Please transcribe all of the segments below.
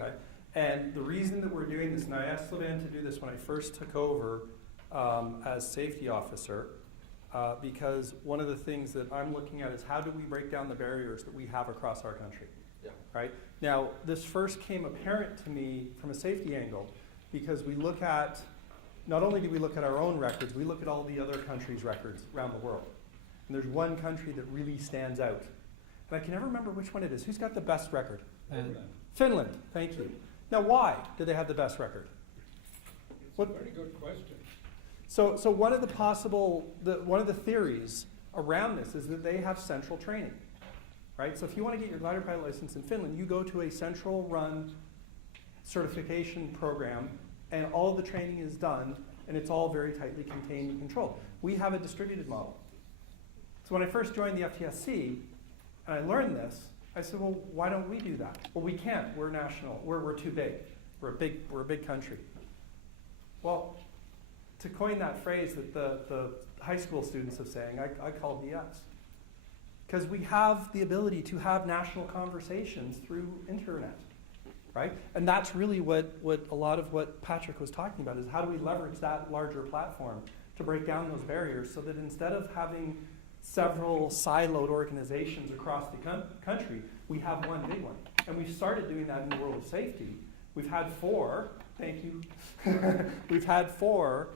Okay? And the reason that we're doing this, and I asked Levan to do this when I first took over as safety officer, because one of the things that I'm looking at is how do we break down the barriers that we have across our country? Yeah. Right? Now, this first came apparent to me from a safety angle because we look at, not only do we look at our own records, we look at all the other countries' records around the world. And there's one country that really stands out. And I can never remember which one it is. Who's got the best record? Finland, thank you. Now, why do they have the best record? It's a very good question. So one of the one of the theories around this is that they have central training, right? So if you want to get your glider pilot license in Finland, you go to a central run certification program, and all of the training is done, and it's all very tightly contained and controlled. We have a distributed model. So when I first joined the FTSC, and I learned this, I said, well, why don't we do that? Well, we can't. We're national. We're too big. We're a big country. Well, to coin that phrase that the high school students are saying, I call BS. Because we have the ability to have national conversations through internet, right? And that's really what a lot of what Patrick was talking about is how do we leverage that larger platform to break down those barriers so that instead of having several siloed organizations across the country, we have one big one. And we've started doing that in the world of safety. We've had 4, thank you, we've had 4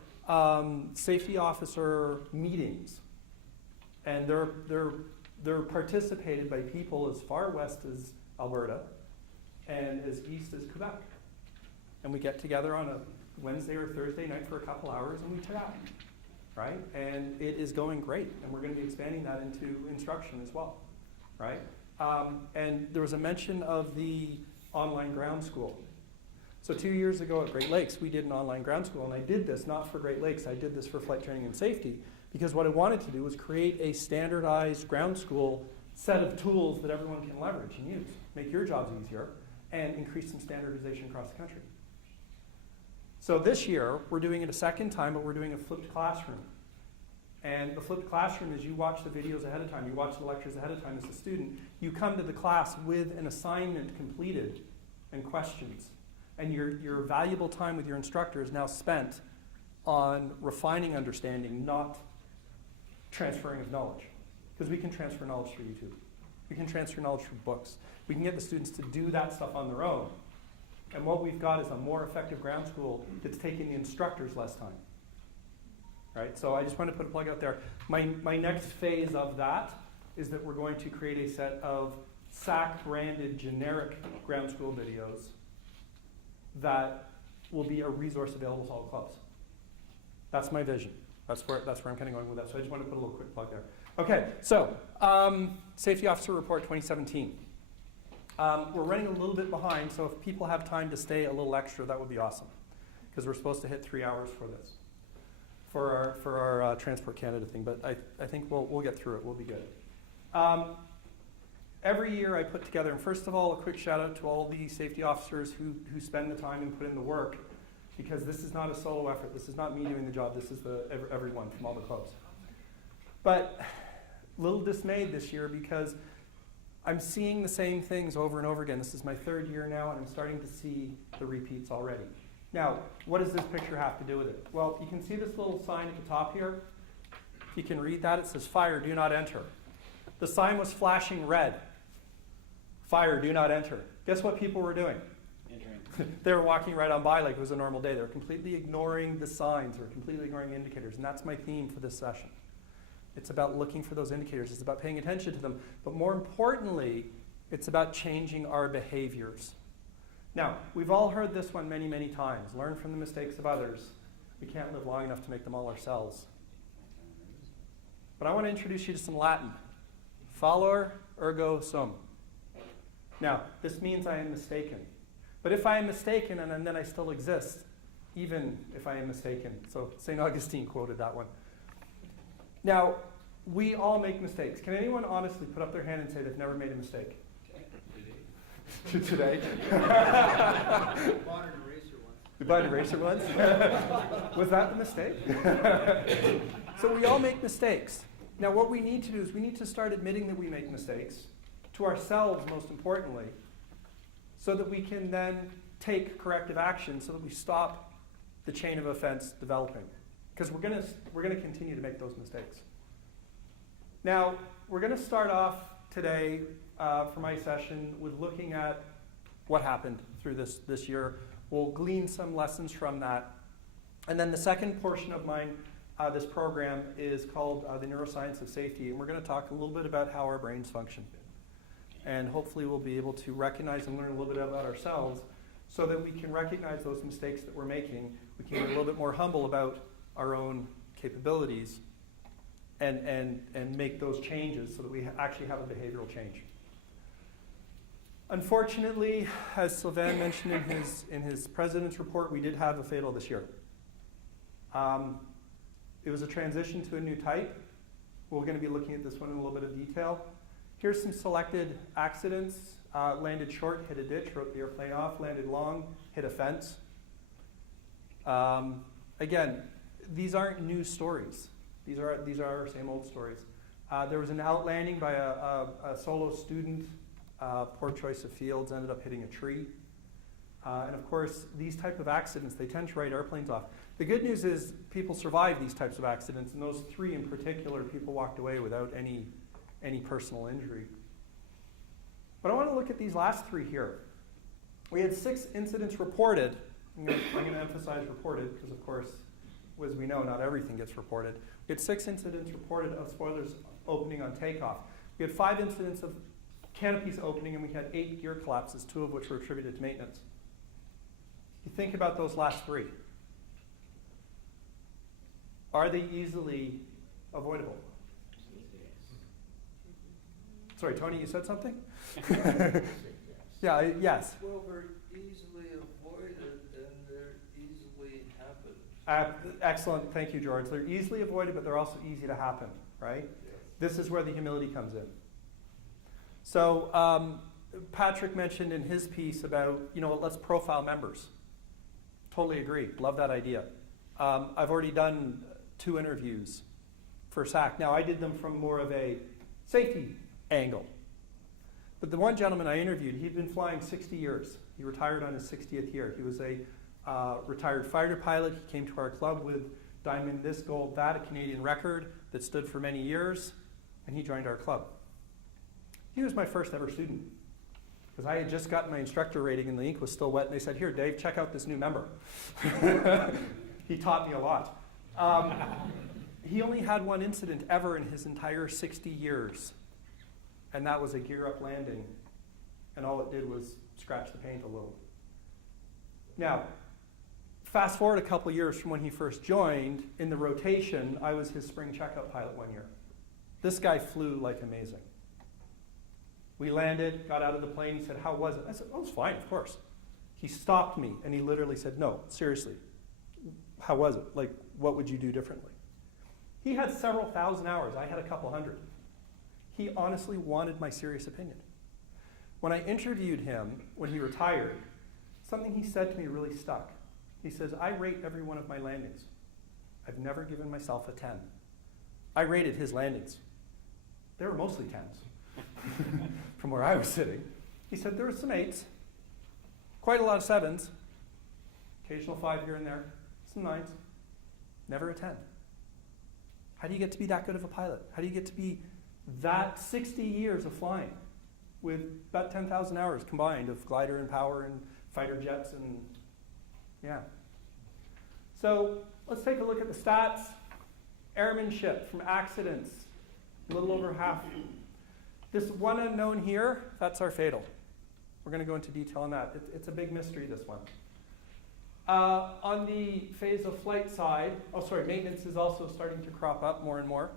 safety officer meetings. And they're participated by people as far west as Alberta and as east as Quebec. And we get together on a Wednesday or Thursday night for a couple hours and we chat. Right? And it is going great. And we're going to be expanding that into instruction as well. Right? And there was a mention of the online ground school. So 2 years ago at Great Lakes, we did an online ground school. And I did this not for Great Lakes. I did this for flight training and safety. Because what I wanted to do was create a standardized ground school set of tools that everyone can leverage and use. Make your jobs easier and increase some standardization across the country. So this year, we're doing it a second time, but we're doing a flipped classroom. And the flipped classroom is you watch the videos ahead of time, you watch the lectures ahead of time as a student. You come to the class with an assignment completed and questions. And your valuable time with your instructor is now spent on refining understanding, not transferring of knowledge. Because we can transfer knowledge through YouTube. We can transfer knowledge through books. We can get the students to do that stuff on their own. And what we've got is a more effective ground school that's taking the instructors less time. Right? So I just want to put a plug out there. My next phase of that is that we're going to create a set of SAC branded generic ground school videos that will be a resource available to all clubs. That's my vision. That's where I'm kind of going with that. So I just want to put a little quick plug there. Okay, so Safety Officer Report 2017. We're running a little bit behind, so if people have time to stay a little extra, that would be awesome. Because we're supposed to hit 3 hours for this, for our Transport Canada thing. But I think we'll get through it. We'll be good. Every year I put together, and first of all, a quick shout out to all the safety officers who spend the time and put in the work, because this is not a solo effort. This is not me doing the job. This is everyone from all the clubs. But a little dismayed this year because I'm seeing the same things over and over again. This is my 3rd year now, and I'm starting to see the repeats already. Now, what does this picture have to do with it? Well, you can see this little sign at the top here. If you can read that, it says, "Fire, do not enter." The sign was flashing red. Fire, do not enter. Guess what people were doing? Entering. They were walking right on by like it was a normal day. They were completely ignoring the signs. They were completely ignoring indicators. And that's my theme for this session. It's about looking for those indicators. It's about paying attention to them. But more importantly, it's about changing our behaviors. Now, we've all heard this one many, many times. Learn from the mistakes of others. We can't live long enough to make them all ourselves. But I want to introduce you to some Latin. Fallor ergo sum. Now, this means I am mistaken. But if I am mistaken and then I still exist, even if I am mistaken. So St. Augustine quoted that one. Now, we all make mistakes. Can anyone honestly put up their hand and say they've never made a mistake? Today? We bought an eraser once. We bought an eraser once? Was that the mistake? So we all make mistakes. Now what we need to do is we need to start admitting that we make mistakes, to ourselves most importantly, so that we can then take corrective action so that we stop the chain of offense developing. Because we're going to continue to make those mistakes. Now, we're going to start off today for my session with looking at what happened through this year. We'll glean some lessons from that. And then the second portion of this program is called the Neuroscience of Safety. And we're going to talk a little bit about how our brains function. And hopefully we'll be able to recognize and learn a little bit about ourselves so that we can recognize those mistakes that we're making. We can get a little bit more humble about our own capabilities and make those changes so that we actually have a behavioral change. Unfortunately, as Sylvain mentioned in his president's report, we did have a fatal this year. It was a transition to a new type. We're going to be looking at this one in a little bit of detail. Here's some selected accidents. Landed short, hit a ditch, wrote the airplane off. Landed long, hit a fence. Again, these aren't new stories. These are our same old stories. There was an outlanding by a solo student. Poor choice of fields, ended up hitting a tree. And of course, these type of accidents, they tend to write airplanes off. The good news is people survive these types of accidents, and those three in particular, people walked away without any personal injury. But I want to look at these last three here. We had 6 incidents reported. I'm going to emphasize reported because, of course, as we know, not everything gets reported. We had 6 incidents reported of spoilers opening on takeoff. We had 5 incidents of canopies opening, and we had 8 gear collapses, 2 of which were attributed to maintenance. You think about those last 3. Are they easily avoidable? Sorry, Tony, you said something? Yeah, yes. Well, they're easily avoided and they're easily happen. Excellent, thank you, George. They're easily avoided, but they're also easy to happen, right? Yes. This is where the humility comes in. So Patrick mentioned in his piece about, let's profile members. Totally agree, love that idea. I've already done 2 interviews for SAC. Now, I did them from more of a safety angle. But the one gentleman I interviewed, he'd been flying 60 years. He retired on his 60th year. He was a retired fighter pilot. He came to our club with Diamond This, Gold That, a Canadian record that stood for many years, and he joined our club. He was my first ever student because I had just gotten my instructor rating and the ink was still wet, and they said, "Here, Dave, check out this new member." He taught me a lot. He only had 1 incident ever in his entire 60 years, and that was a gear-up landing, and all it did was scratch the paint a little. Now, fast forward a couple years from when he first joined, in the rotation, I was his spring checkout pilot 1 year. This guy flew like amazing. We landed, got out of the plane, he said, "How was it?" I said, "Oh, it was fine, of course." He stopped me, and he literally said, "No, seriously, how was it? Like, what would you do differently?" He had several thousand hours. I had a couple hundred. He honestly wanted my serious opinion. When I interviewed him when he retired, something he said to me really stuck. He says, "I rate every one of my landings. I've never given myself a 10. I rated his landings. They were mostly 10s from where I was sitting." He said there were some 8s, quite a lot of 7s, occasional 5 here and there, some 9s, never a 10. How do you get to be that good of a pilot? How do you get to be that 60 years of flying with about 10,000 hours combined of glider and power and fighter jets and, yeah. So let's take a look at the stats. Airmanship from accidents, a little over half. This one unknown here, that's our fatal. We're going to go into detail on that. It's a big mystery, this one. On the phase of flight side, maintenance is also starting to crop up more and more.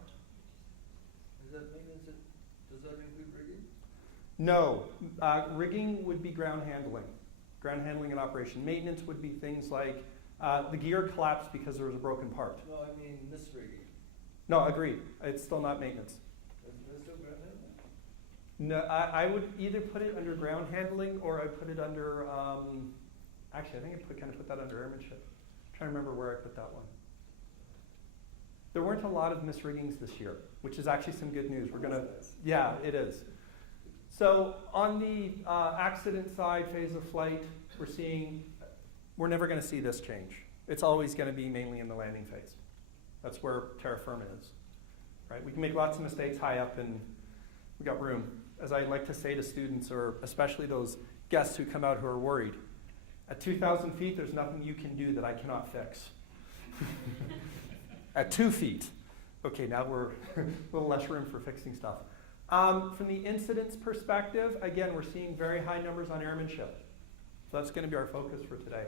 Is that maintenance? Does that include rigging? No. Rigging would be ground handling and operation. Maintenance would be things like the gear collapsed because there was a broken part. No, I mean misrigging. No, agreed. It's still not maintenance. Is this still ground handling? No, I would either put it under ground handling or I put it under, actually I think I kind of put that under airmanship. I'm trying to remember where I put that one. There weren't a lot of misriggings this year, which is actually some good news. We're gonna, yeah, it is. So on the accident side, phase of flight, we're never going to see this change. It's always going to be mainly in the landing phase. That's where terra firma is, right? We can make lots of mistakes high up and we got room. As I like to say to students, or especially those guests who come out who are worried, at 2,000 feet, there's nothing you can do that I cannot fix. At 2 feet, okay, now we're a little less room for fixing stuff. From the incidence perspective, again, we're seeing very high numbers on airmanship. So that's going to be our focus for today.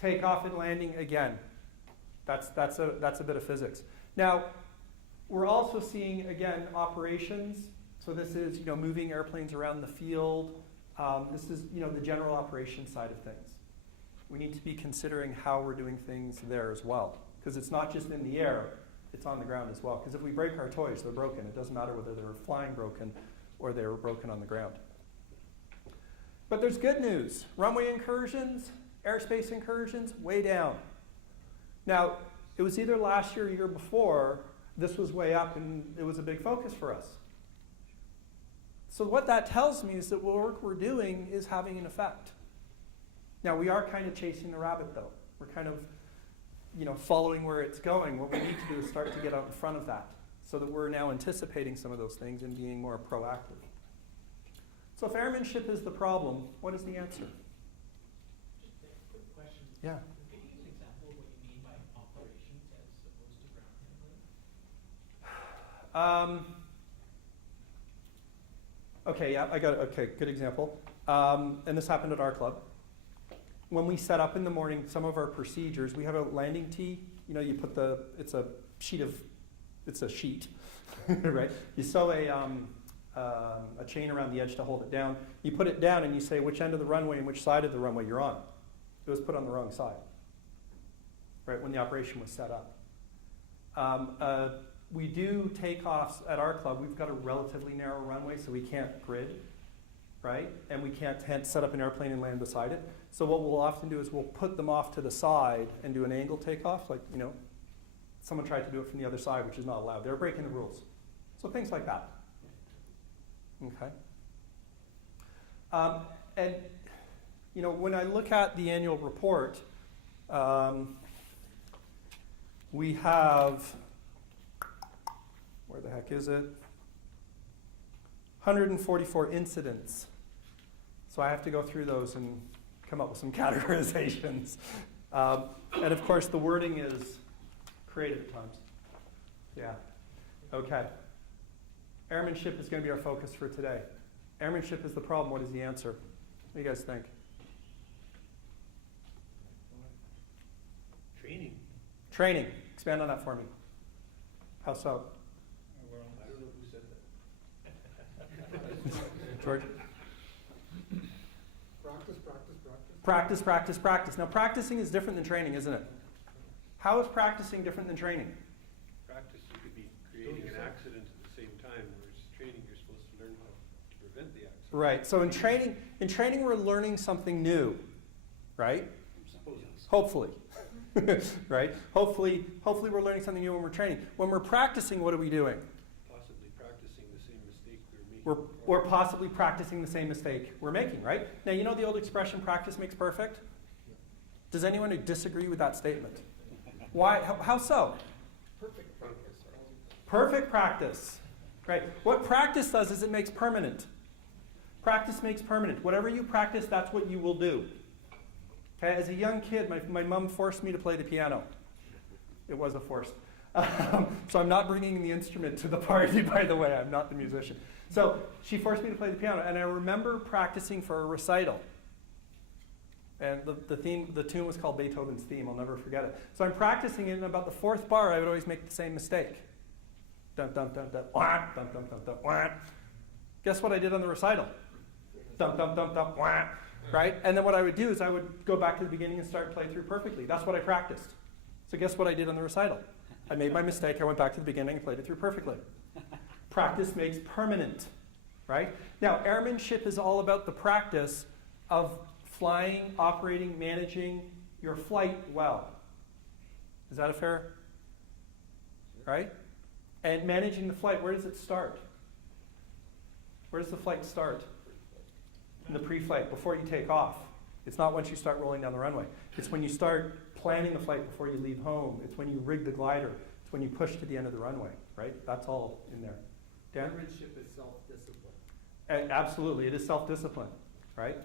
Takeoff and landing, again, that's a bit of physics. Now, we're also seeing, again, operations. So this is, moving airplanes around the field. This is, the general operation side of things. We need to be considering how we're doing things there as well. Because it's not just in the air, it's on the ground as well. Because if we break our toys, they're broken. It doesn't matter whether they're flying broken or they were broken on the ground. But there's good news. Runway incursions, airspace incursions, way down. Now, it was either last year or year before, this was way up and it was a big focus for us. So what that tells me is that the work we're doing is having an effect. Now, we are kind of chasing the rabbit, though. We're kind of, following where it's going. What we need to do is start to get out in front of that so that we're now anticipating some of those things and being more proactive. So if airmanship is the problem, what is the answer? Just a quick question. Yeah. Can you give an example of what you mean by operations as opposed to ground handling? Okay, yeah, I got it. Okay, good example. And this happened at our club. When we set up in the morning, some of our procedures, we have a landing tee. You put it's a sheet, right? You sew a chain around the edge to hold it down. You put it down and you say which end of the runway and which side of the runway you're on. It was put on the wrong side, right, when the operation was set up. We do takeoffs at our club. We've got a relatively narrow runway, so we can't grid, right? And we can't set up an airplane and land beside it. So what we'll often do is we'll put them off to the side and do an angle takeoff, like, someone tried to do it from the other side, which is not allowed. They're breaking the rules. So things like that. Okay. And, when I look at the annual report, we have, where the heck is it? 144 incidents. So I have to go through those and come up with some categorizations. And of course, the wording is creative at times. Yeah. Okay. Airmanship is going to be our focus for today. Airmanship is the problem. What is the answer? What do you guys think? Training. Training. Expand on that for me. How so? Well, I don't know who said that. George? Practice. Practice. Now, practicing is different than training, isn't it? How is practicing different than training? Practice, you could be creating an accident at the same time, whereas training, you're supposed to learn how to prevent the accident. Right. So in training, we're learning something new, right? Hopefully. Right? Hopefully we're learning something new when we're training. When we're practicing, what are we doing? Possibly practicing the same mistake we're making. We're possibly practicing the same mistake we're making, right? Now, you know the old expression, practice makes perfect? Does anyone disagree with that statement? Why? How so? Perfect practice. Perfect practice. Right? What practice does is it makes permanent. Practice makes permanent. Whatever you practice, that's what you will do. Okay? As a young kid, my mom forced me to play the piano. It was a force. So I'm not bringing the instrument to the party, by the way. I'm not the musician. So she forced me to play the piano, and I remember practicing for a recital. And the tune was called Beethoven's Theme. I'll never forget it. So I'm practicing it, and about the fourth bar, I would always make the same mistake. Dum, dum, dum, dum, wah, dum, dum, dum, dum, wah. Guess what I did on the recital? Dum, dum, dum, dum, wah. Right? And then what I would do is I would go back to the beginning and start play through perfectly. That's what I practiced. So guess what I did on the recital? I made my mistake. I went back to the beginning and played it through perfectly. Practice makes permanent. Right? Now, airmanship is all about the practice of flying, operating, managing your flight well. Is that a fair? Right? And managing the flight, where does it start? Where does the flight start? in the pre-flight, before you take off. It's not once you start rolling down the runway. It's when you start planning the flight before you leave home. It's when you rig the glider. It's when you push to the end of the runway, right? That's all in there. Dan? Airmanship is self-discipline. Absolutely, it is self-discipline, right?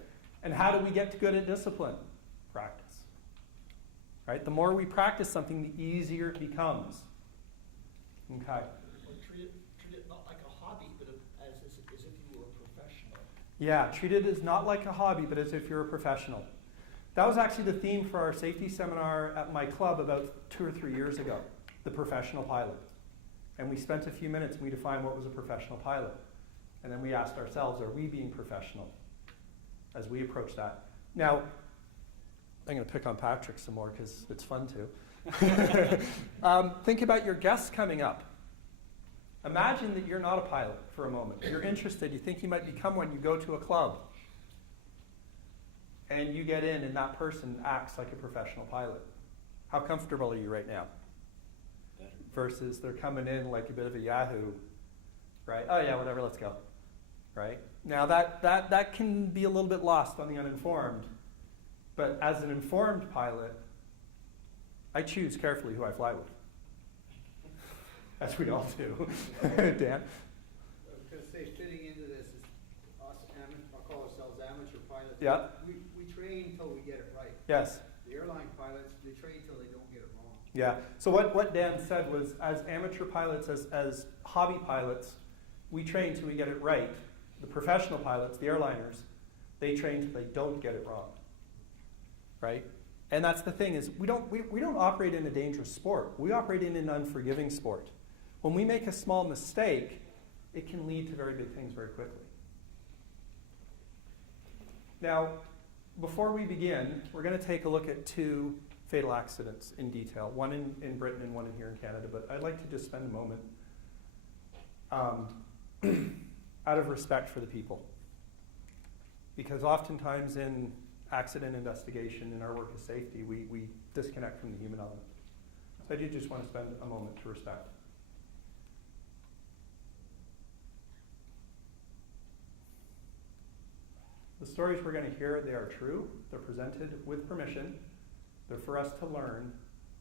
And how do we get good at discipline? Practice, right? The more we practice something, the easier it becomes. Okay. Or treat it not like a hobby, but as if you were a professional. Yeah, treat it as not like a hobby, but as if you're a professional. That was actually the theme for our safety seminar at my club about 2 or 3 years ago, the professional pilot. And we spent a few minutes and we defined what was a professional pilot. And then we asked ourselves, are we being professional as we approach that? Now, I'm going to pick on Patrick some more because it's fun to. Think about your guests coming up. Imagine that you're not a pilot for a moment. You're interested. You think you might become one. You go to a club. And you get in and that person acts like a professional pilot. How comfortable are you right now? Better. Versus they're coming in like a bit of a yahoo, right? Oh yeah, whatever, let's go, right? Now that can be a little bit lost on the uninformed, but as an informed pilot, I choose carefully who I fly with. As we all do. Dan? I was going to say, fitting into this is us, I'll call ourselves amateur pilots. Yeah. We train until we get it right. Yes. The airline pilots, they train until they don't get it wrong. Yeah. So what Dan said was, as amateur pilots, as hobby pilots, we train till we get it right. The professional pilots, the airliners, they train till they don't get it wrong. Right? And that's the thing is we don't operate in a dangerous sport. We operate in an unforgiving sport. When we make a small mistake, it can lead to very big things very quickly. Now, before we begin, we're going to take a look at 2 fatal accidents in detail, one in Britain and one in here in Canada, but I'd like to just spend a moment out of respect for the people. Because oftentimes in accident investigation, in our work of safety, we disconnect from the human element. So I do just want to spend a moment to respect. The stories we're going to hear, they are true. They're presented with permission. They're for us to learn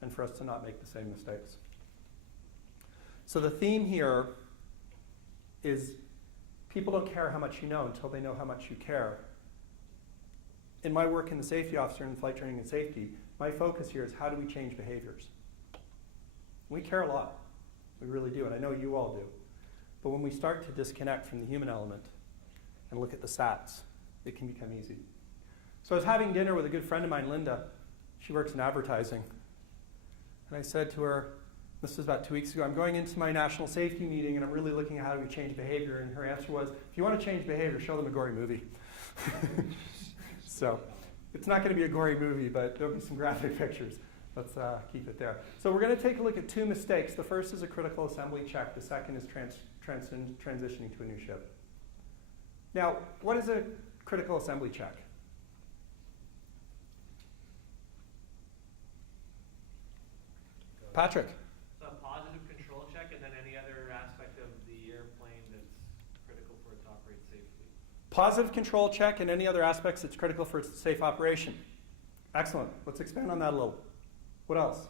and for us to not make the same mistakes. So the theme here is people don't care how much you know until they know how much you care. In my work in the safety officer in flight training and safety, my focus here is how do we change behaviors? We care a lot. We really do, and I know you all do. But when we start to disconnect from the human element and look at the SATs, it can become easy. So I was having dinner with a good friend of mine, Linda. She works in advertising. And I said to her, this was about 2 weeks ago, I'm going into my national safety meeting and I'm really looking at how do we change behavior. And her answer was, if you want to change behavior, show them a gory movie. So it's not going to be a gory movie, but there'll be some graphic pictures. Let's keep it there. So we're going to take a look at 2 mistakes. The first is a critical assembly check. The second is transitioning to a new ship. Now, what is a critical assembly check? Patrick. So a positive control check and then any other aspect of the airplane that's critical for it to operate safely. Positive control check and any other aspects that's critical for its safe operation. Excellent. Let's expand on that a little. What else?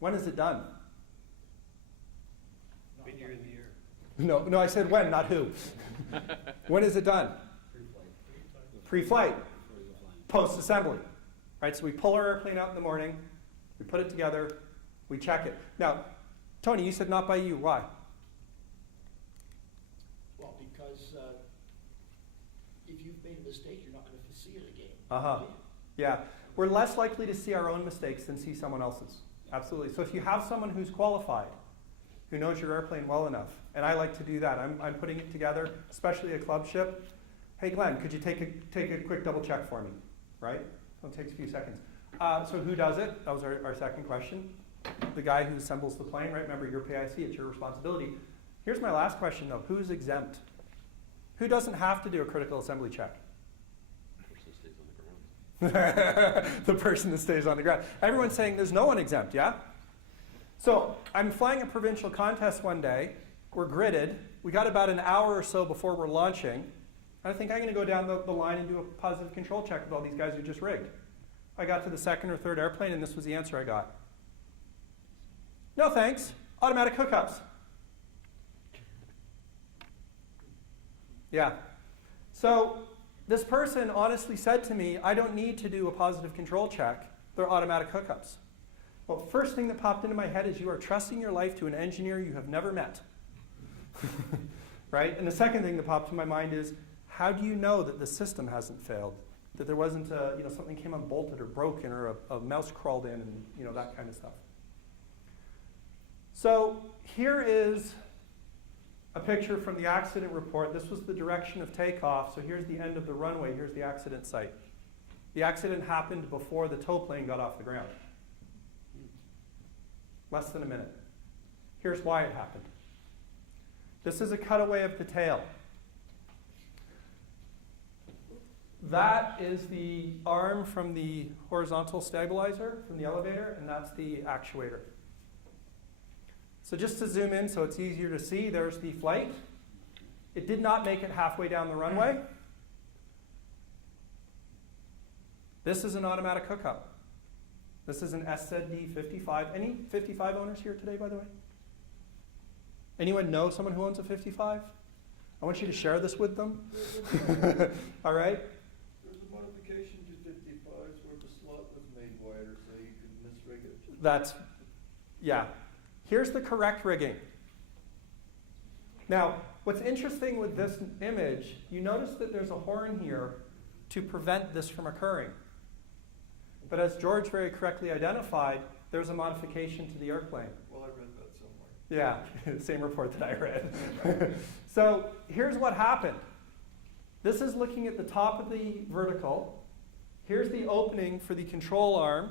When is it done? When you're in the air. No, I said when, not who. When is it done? Pre-flight. Post-assembly. Right, so we pull our airplane out in the morning, we put it together, we check it. Now, Tony, you said not by you. Why? Well, because if you've made a mistake, you're not going to see it again. Uh-huh. Yeah. We're less likely to see our own mistakes than see someone else's. Absolutely. So if you have someone who's qualified, who knows your airplane well enough, and I like to do that. I'm putting it together, especially a club ship. Hey, Glenn, could you take a quick double check for me? Right? It takes a few seconds. So who does it? That was our second question. The guy who assembles the plane, right? Remember, you're PIC, it's your responsibility. Here's my last question, though. Who's exempt? Who doesn't have to do a critical assembly check? The person that stays on the ground. Everyone's saying there's no one exempt, yeah? So I'm flying a provincial contest one day. We're gridded. We got about an hour or so before we're launching. I think I'm going to go down the line and do a positive control check with all these guys who just rigged. I got to the second or third airplane, and this was the answer I got. No thanks. Automatic hookups. Yeah. So this person honestly said to me, I don't need to do a positive control check. They're automatic hookups. Well, first thing that popped into my head is you are trusting your life to an engineer you have never met. Right? And the second thing that popped in my mind is, how do you know that the system hasn't failed? That there wasn't something came unbolted or broken or a mouse crawled in and that kind of stuff. So here is a picture from the accident report. This was the direction of takeoff. So here's the end of the runway. Here's the accident site. The accident happened before the tow plane got off the ground. Less than a minute. Here's why it happened. This is a cutaway of the tail. That is the arm from the horizontal stabilizer from the elevator, and that's the actuator. So just to zoom in so it's easier to see, there's the flight. It did not make it halfway down the runway. This is an automatic hookup. This is an SZD 55. Any 55 owners here today, by the way? Anyone know someone who owns a 55? I want you to share this with them. All right? There's a modification to 55s where the slot was made wider so you could misrig it. Yeah. Here's the correct rigging. Now, what's interesting with this image, you notice that there's a horn here to prevent this from occurring. But as George very correctly identified, there's a modification to the airplane. Well, I read that somewhere. Yeah, same report that I read. So here's what happened. This is looking at the top of the vertical. Here's the opening for the control arm.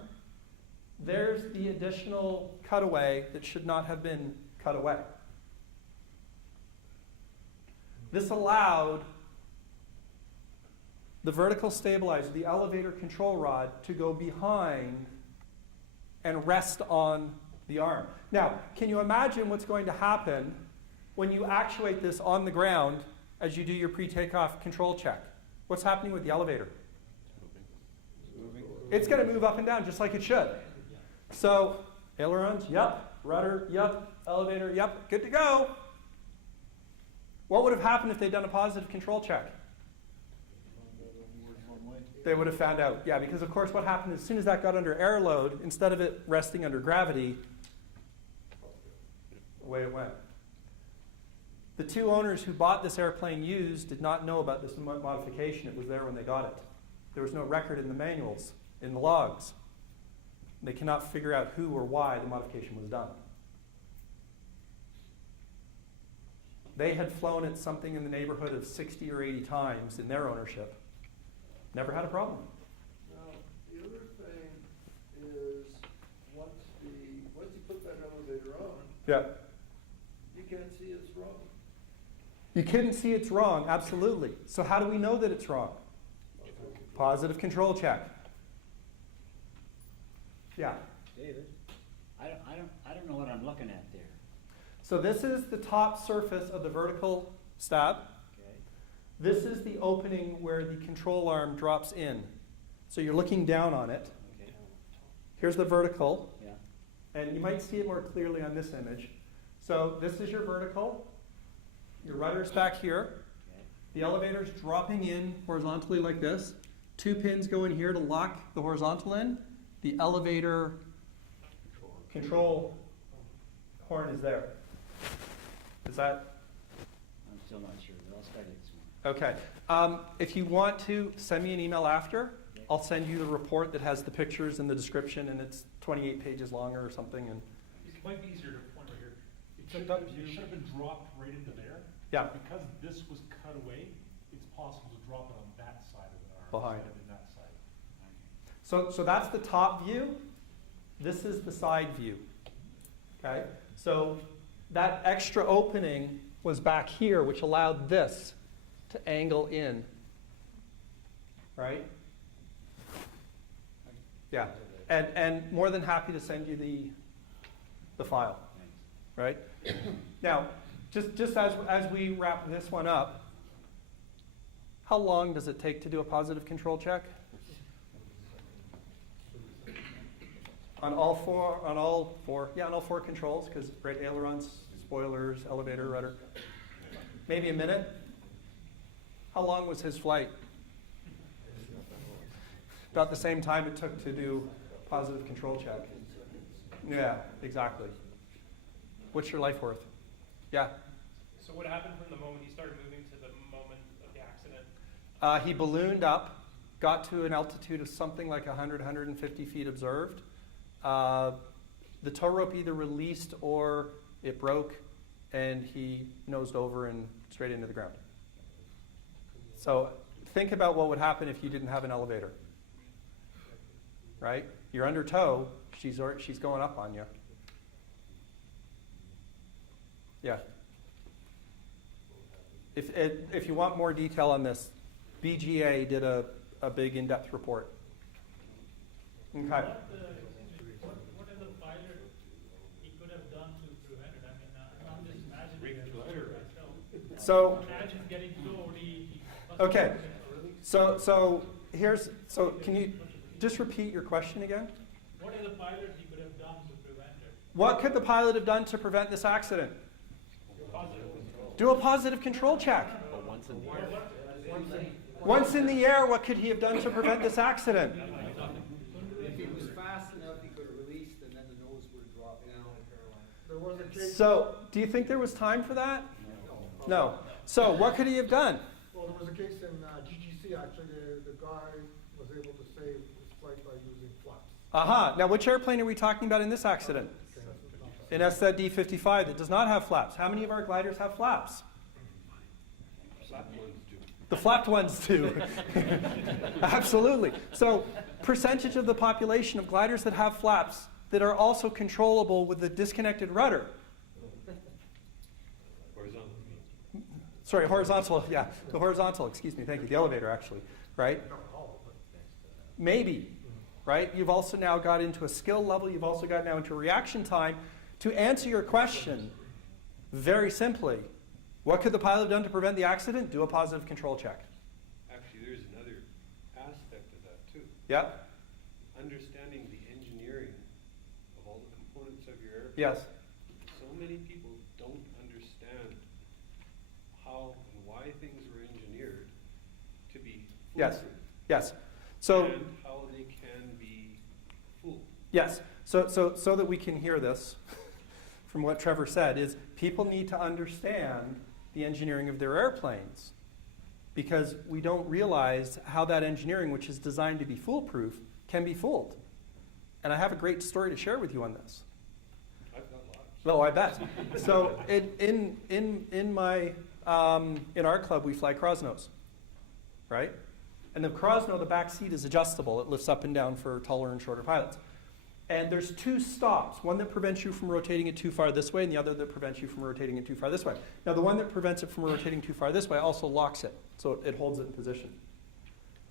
There's the additional cutaway that should not have been cut away. This allowed the vertical stabilizer, the elevator control rod, to go behind and rest on the arm. Now, can you imagine what's going to happen when you actuate this on the ground as you do your pre-takeoff control check? What's happening with the elevator? It's going to move up and down just like it should. So, ailerons, yep. Rudder, yep. Elevator, yep. Good to go. What would have happened if they'd done a positive control check? They would have found out. Yeah, because of course what happened as soon as that got under air load, instead of it resting under gravity, away it went. The two owners who bought this airplane used did not know about this modification. It was there when they got it. There was no record in the manuals, in the logs. They cannot figure out who or why the modification was done. They had flown it something in the neighborhood of 60 or 80 times in their ownership. Never had a problem. Now, the other thing is once you put that elevator on, Yeah. you can't see it's wrong. You couldn't see it's wrong, absolutely. So how do we know that it's wrong? Positive control check. Yeah. David, I don't know what I'm looking at there. So this is the top surface of the vertical stab. Okay. This is the opening where the control arm drops in. So you're looking down on it. Okay. Here's the vertical. Yeah. And you might see it more clearly on this image. So this is your vertical. Your rudder's back here. Okay. The elevator's dropping in horizontally like this. 2 pins go in here to lock the horizontal in. The elevator control horn is there. Is that? I'm still not sure, but I'll study this one. Okay. If you want to send me an email after, I'll send you the report that has the pictures and the description, and it's 28 pages longer or something. And It might be easier to point right here. It should have been dropped right into there. yeah, Because this was cut away, it's possible to drop it on that side of the arm Behind. instead of in that side. so that's the top view. This is the side view. Okay, so that extra opening was back here, which allowed this to angle in. Right? Yeah, and more than happy to send you the file. Right? Now, just as we wrap this one up, How long does it take to do a positive control check? On all four controls, because ailerons, spoilers, elevator, rudder. Maybe a minute. How long was his flight? About the same time it took to do positive control check. Yeah, exactly. What's your life worth? Yeah. So what happened from the moment he started moving to the moment of the accident? He ballooned up, got to an altitude of something like 100, 150 feet observed. The tow rope either released or it broke, and he nosed over and straight into the ground. So think about what would happen if you didn't have an elevator. Right? You're under tow, she's going up on you. Yeah. If you want more detail on this, BGA did a big in-depth report. Okay. What is the pilot he could have done to prevent it? I mean, I'm just imagining it. So, Imagine getting towed, okay. So can you just repeat your question again? What is the pilot he could have done to prevent it? What could the pilot have done to prevent this accident? Do a positive control check. Once in the air, what could he have done to prevent this accident? If he was fast enough, he could have released, and then the nose would have dropped down. There was a case. So, do you think there was time for that? No. So, what could he have done? Well, there was a case in GGC, actually, the guy was able to save his flight by using flaps. Aha. Now, which airplane are we talking about in this accident? In SAC D55 that does not have flaps. How many of our gliders have flaps? The flapped ones do. Absolutely. So, percentage of the population of gliders that have flaps that are also controllable with a disconnected rudder. Sorry, horizontal, yeah. The horizontal, excuse me, thank you. The elevator, actually, right? Maybe, right? You've also now got into a skill level. You've also got now into reaction time. To answer your question, very simply, what could the pilot have done to prevent the accident? Do a positive control check. Actually, there's another aspect of that too. Yep. Understanding the engineering of all the components of your airplane. Yes. So many people don't understand how and why things were engineered to be Yes. foolproof. Yes. So, and how they can be fooled. yes. So that we can hear this from what Trevor said is people need to understand the engineering of their airplanes because we don't realize how that engineering, which is designed to be foolproof, can be fooled. And I have a great story to share with you on this. I've got lots. Oh, I bet. So in our club, we fly Krosnos, right? And the Krosno, the back seat is adjustable. It lifts up and down for taller and shorter pilots. And there's two stops, one that prevents you from rotating it too far this way and the other that prevents you from rotating it too far this way. Now, the one that prevents it from rotating too far this way also locks it, so it holds it in position.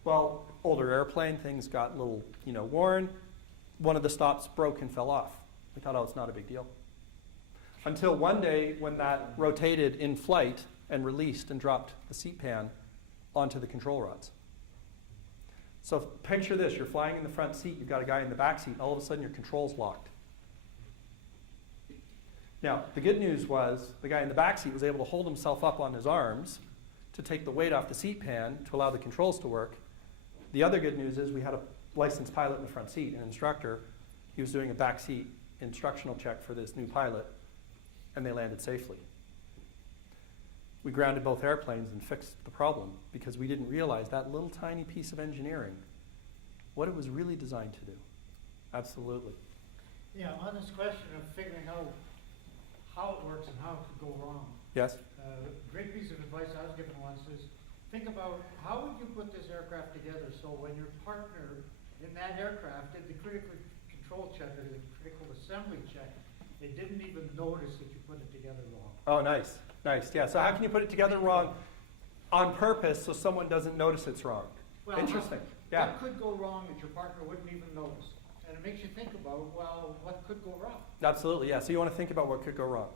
Well, older airplane, things got a little, worn. One of the stops broke and fell off. We thought, oh, it's not a big deal. Until one day when that rotated in flight and released and dropped the seat pan onto the control rods. So picture this, you're flying in the front seat, you've got a guy in the back seat, and all of a sudden your control's locked. Now, the good news was the guy in the back seat was able to hold himself up on his arms to take the weight off the seat pan to allow the controls to work. The other good news is we had a licensed pilot in the front seat, an instructor. He was doing a back seat instructional check for this new pilot, and they landed safely. We grounded both airplanes and fixed the problem because we didn't realize that little tiny piece of engineering, what it was really designed to do. Absolutely. Yeah, on this question of figuring out how it works and how it could go wrong, Yes? great piece of advice I was given once is, think about how would you put this aircraft together so when your partner in that aircraft did the critical control check or the critical assembly check, they didn't even notice that you put it together wrong. Oh, nice. Nice, yeah. So how can you put it together wrong on purpose so someone doesn't notice it's wrong? Well, Interesting. Yeah. What could go wrong that your partner wouldn't even notice? And it makes you think about, well, what could go wrong? Absolutely, yeah. So you want to think about what could go wrong.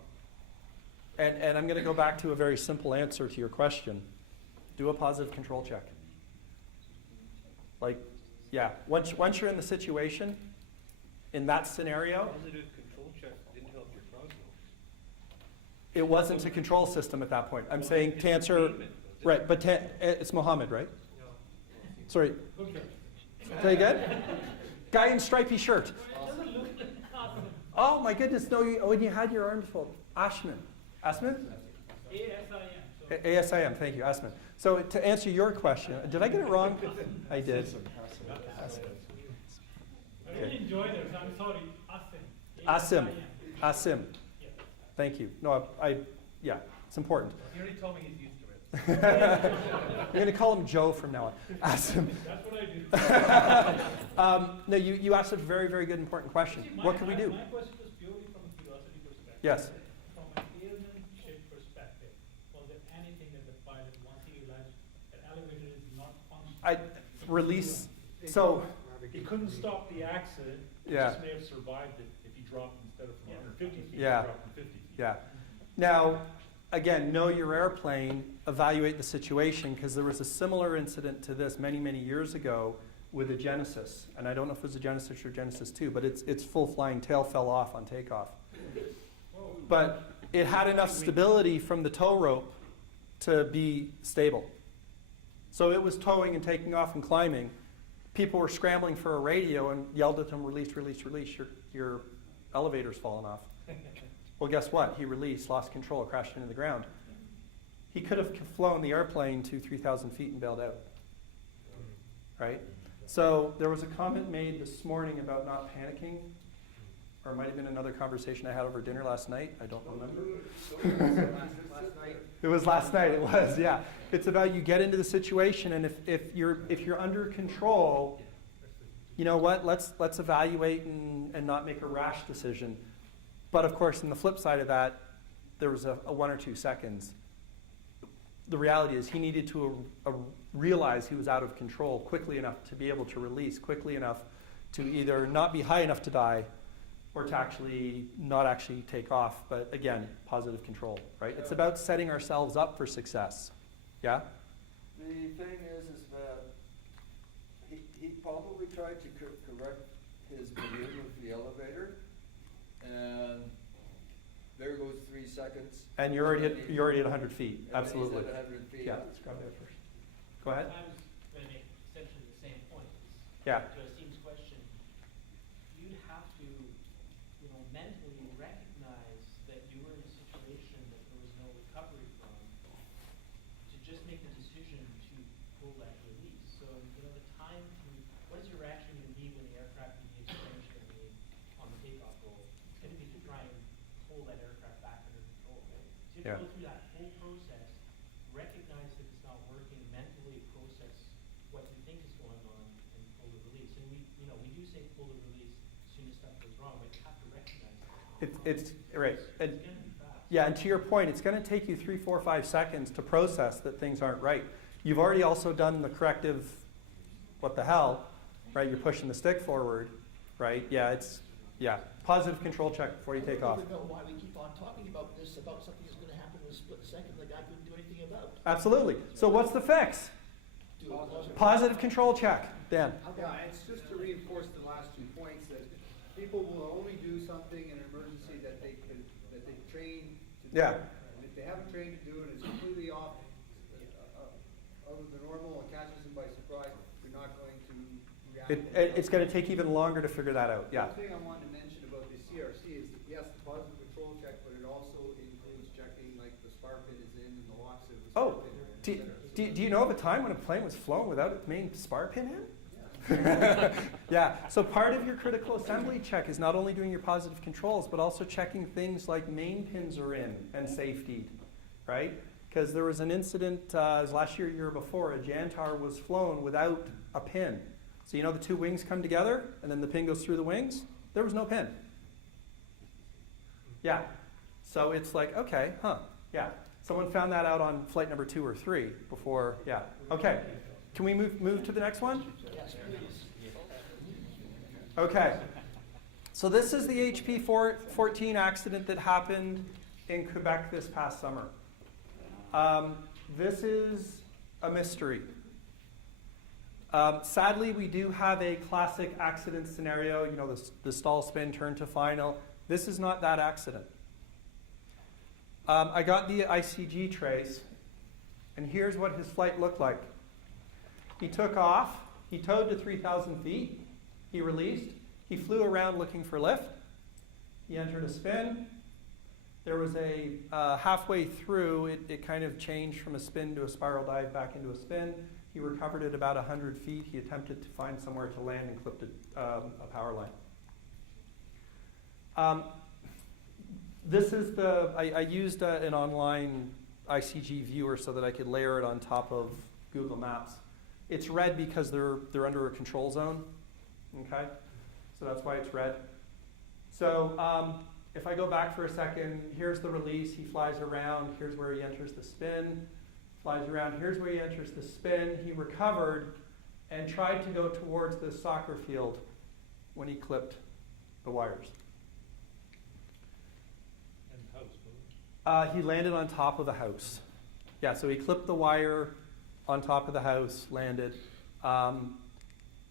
And I'm going to go back to a very simple answer to your question. Do a positive control check. Like, yeah, once you're in the situation, in that scenario, Positive control check didn't help your crowd though. it wasn't a control system at that point. I'm saying to answer, right, but it's Mohammed, right? No. Sorry, say again? Guy in stripy shirt. Oh my goodness, no, when you had your arms folded. Ashman. Asman? ASIM. ASIM, thank you, Asman. So to answer your question, did I get it wrong? I did. I really enjoyed it, so I'm sorry. Asim. Asim. Yeah. Thank you. No, yeah, it's important. He already told me he's used to it. I'm going to call him Joe from now on. Asim. That's what I do. No, you asked a very, very good, important question. See, What can we do? My question was purely from a curiosity perspective. Yes. From an airmanship perspective, was there anything that the pilot, once he realized that elevator is not functioning? Release. So, He couldn't stop the accident, he Yeah. just may have survived it if he dropped instead of from 150 feet, he Yeah. dropped from 50 feet. yeah. Now, again, know your airplane, evaluate the situation, because there was a similar incident to this many, many years ago with a Genesis. And I don't know if it was a Genesis or Genesis 2, but its full flying tail fell off on takeoff. But it had enough stability from the tow rope to be stable. So it was towing and taking off and climbing. People were scrambling for a radio and yelled at them, release, release, release, your elevator's fallen off. Well, guess what? He released, lost control, crashed into the ground. He could have flown the airplane to 3,000 feet and bailed out. Right? So there was a comment made this morning about not panicking, or it might have been another conversation I had over dinner last night. I don't remember. Last night. It was last night. It was, yeah. It's about you get into the situation, and if you're under control, you know what? Let's evaluate and not make a rash decision. But of course, on the flip side of that, there was a 1 or 2 seconds. The reality is he needed to realize he was out of control quickly enough to be able to release, quickly enough to either not be high enough to die or to actually not actually take off. But again, positive control, right? It's about setting ourselves up for success. Yeah? The thing is that he probably tried to correct his behavior with the elevator, and there goes 3 seconds. And you're already at 100 feet. And then he's Absolutely. at 100 feet. Yeah, let's grab that first. Go ahead. I was going to make essentially the same point. Yeah. To Asim's question, you'd have to, mentally recognize that you were in a situation that there was no recovery from, to just make the decision to pull that release. So, the time to, what is your reaction going to be when the aircraft behaves strangely on the takeoff roll? It's going to be to try and pull that aircraft back under control, right? So you have to go through that whole process, recognize that it's not working, mentally process what you think is going on, and pull the release. And we do say pull the release as soon as stuff goes wrong, but you have to recognize that. It's right. And, It's going to be fast. yeah, and to your point, it's going to take you 3, 4, 5 seconds to process that things aren't right. You've already also done the corrective, what the hell, right? You're pushing the stick forward, right? Yeah, positive control check before you take off. I don't know why we keep on talking about this, about something that's going to happen in a split second the guy couldn't do anything about. Absolutely. So what's the fix? Do a positive. Positive control check. Dan. Yeah, it's just to reinforce the last 2 points that people will only do something in an emergency that they train to do. Yeah. And if they haven't trained to do it, it's completely off of the normal and catches them by surprise, you're not going to react. It's going to take even longer to figure that out. Yeah. One thing I wanted to mention about the CRC is that, yes, the positive control check, but it also includes checking like the spar pin is in and the locks of the spar Oh, pin are in, do, et cetera. do you know of a time when a plane was flown without its main spar pin in? Yeah, so part of your critical assembly check is not only doing your positive controls, but also checking things like main pins are in and safetied, right? Because there was an incident, it was last year, year before, a Jantar was flown without a pin. So the 2 wings come together, and then the pin goes through the wings. There was no pin. Yeah, so it's like, okay, yeah. Someone found that out on flight number 2 or 3 before, yeah. Okay, can we move to the next one? Yes, please. Okay, so this is the HP 14 accident that happened in Quebec this past summer. This is a mystery. Sadly, we do have a classic accident scenario, you know, the stall spin, turn to final. This is not that accident. I got the ICG trace, and here's what his flight looked like. He took off, he towed to 3,000 feet, he released, he flew around looking for lift, he entered a spin. There was a halfway through, it kind of changed from a spin to a spiral dive back into a spin. He recovered at about 100 feet. He attempted to find somewhere to land and clipped a power line. This is I used an online ICG viewer so that I could layer it on top of Google Maps. It's red because they're under a control zone, okay? So that's why it's red. So if I go back for a second, here's the release. He flies around. Here's where he enters the spin. Flies around. Here's where he enters the spin. He recovered and tried to go towards the soccer field when he clipped the wires. He landed on top of the house. Yeah, so he clipped the wire on top of the house, landed.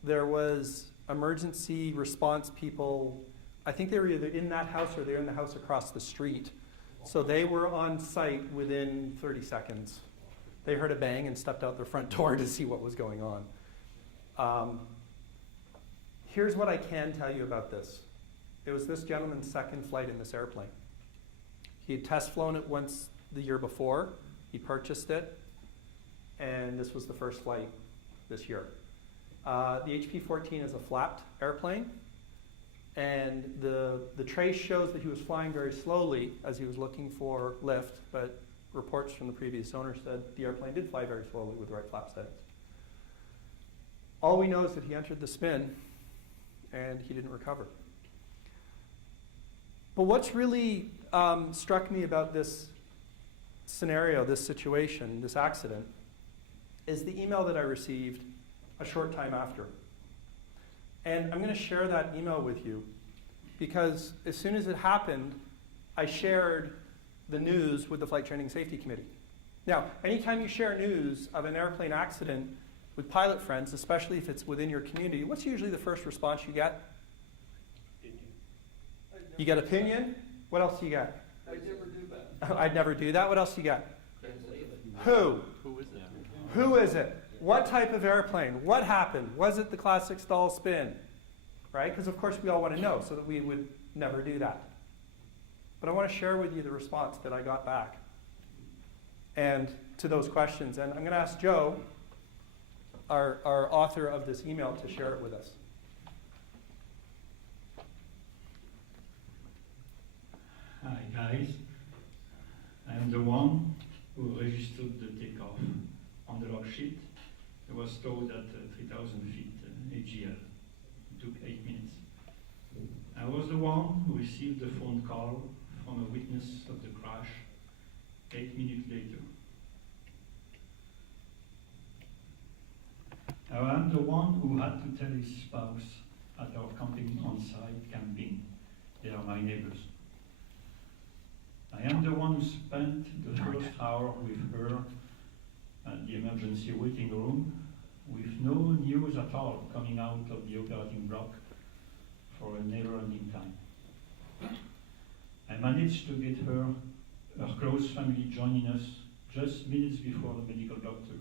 There was emergency response people. I think they were either in that house or they were in the house across the street. So they were on site within 30 seconds. They heard a bang and stepped out their front door to see what was going on. Here's what I can tell you about this. It was this gentleman's second flight in this airplane. He had test flown it once the year before. He purchased it, and this was the first flight this year. The HP-14 is a flapped airplane, and the trace shows that he was flying very slowly as he was looking for lift, but reports from the previous owner said the airplane did fly very slowly with the right flap settings. All we know is that he entered the spin, and he didn't recover. But what's really struck me about this scenario, this situation, this accident, is the email that I received a short time after. And I'm going to share that email with you because as soon as it happened, I shared the news with the Flight Training Safety Committee. Now, anytime you share news of an airplane accident with pilot friends, especially if it's within your community, what's usually the first response you get? You get opinion? What else do you get? I'd never do that. I'd never do that. What else do you get? Can't believe it. Who? Who is it? Who is it? What type of airplane? What happened? Was it the classic stall spin? Right? Because of course we all want to know so that we would never do that. But I want to share with you the response that I got back and to those questions. And I'm going to ask Joe, our author of this email, to share it with us. Hi guys, I am the one who registered the takeoff on the log sheet. It was towed at 3,000 feet AGL. It took 8 minutes. I was the one who received the phone call from a witness of the crash 8 minutes later. I am the one who had to tell his spouse at our camping on-site camping. They are my neighbors. I am the one who spent the first hour with her at the emergency waiting room with no news at all coming out of the operating block for a never-ending time. I managed to get her close family joining us just minutes before the medical doctor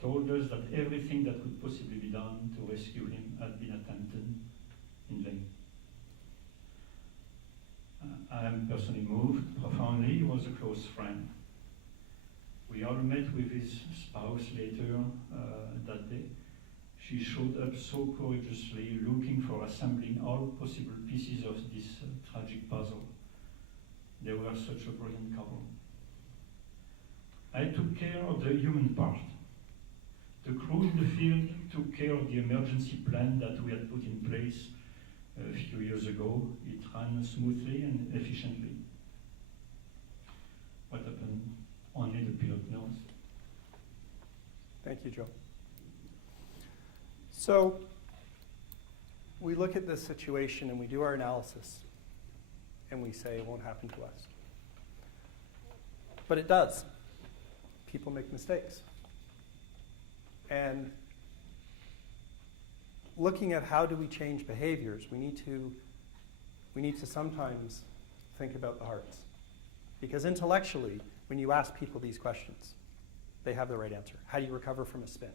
told us that everything that could possibly be done to rescue him had been attempted in vain. I am personally moved profoundly. He was a close friend. We all met with his spouse later that day. She showed up so courageously, looking for assembling all possible pieces of this tragic puzzle. They were such a brilliant couple. I took care of the human part. The crew in the field took care of the emergency plan that we had put in place a few years ago. It ran smoothly and efficiently. What happened? Only the pilot knows. Thank you, Joe. So we look at this situation and we do our analysis and we say it won't happen to us. But it does. People make mistakes. And looking at how do we change behaviors, we need to sometimes think about the hearts. Because intellectually, when you ask people these questions, they have the right answer. How do you recover from a spin?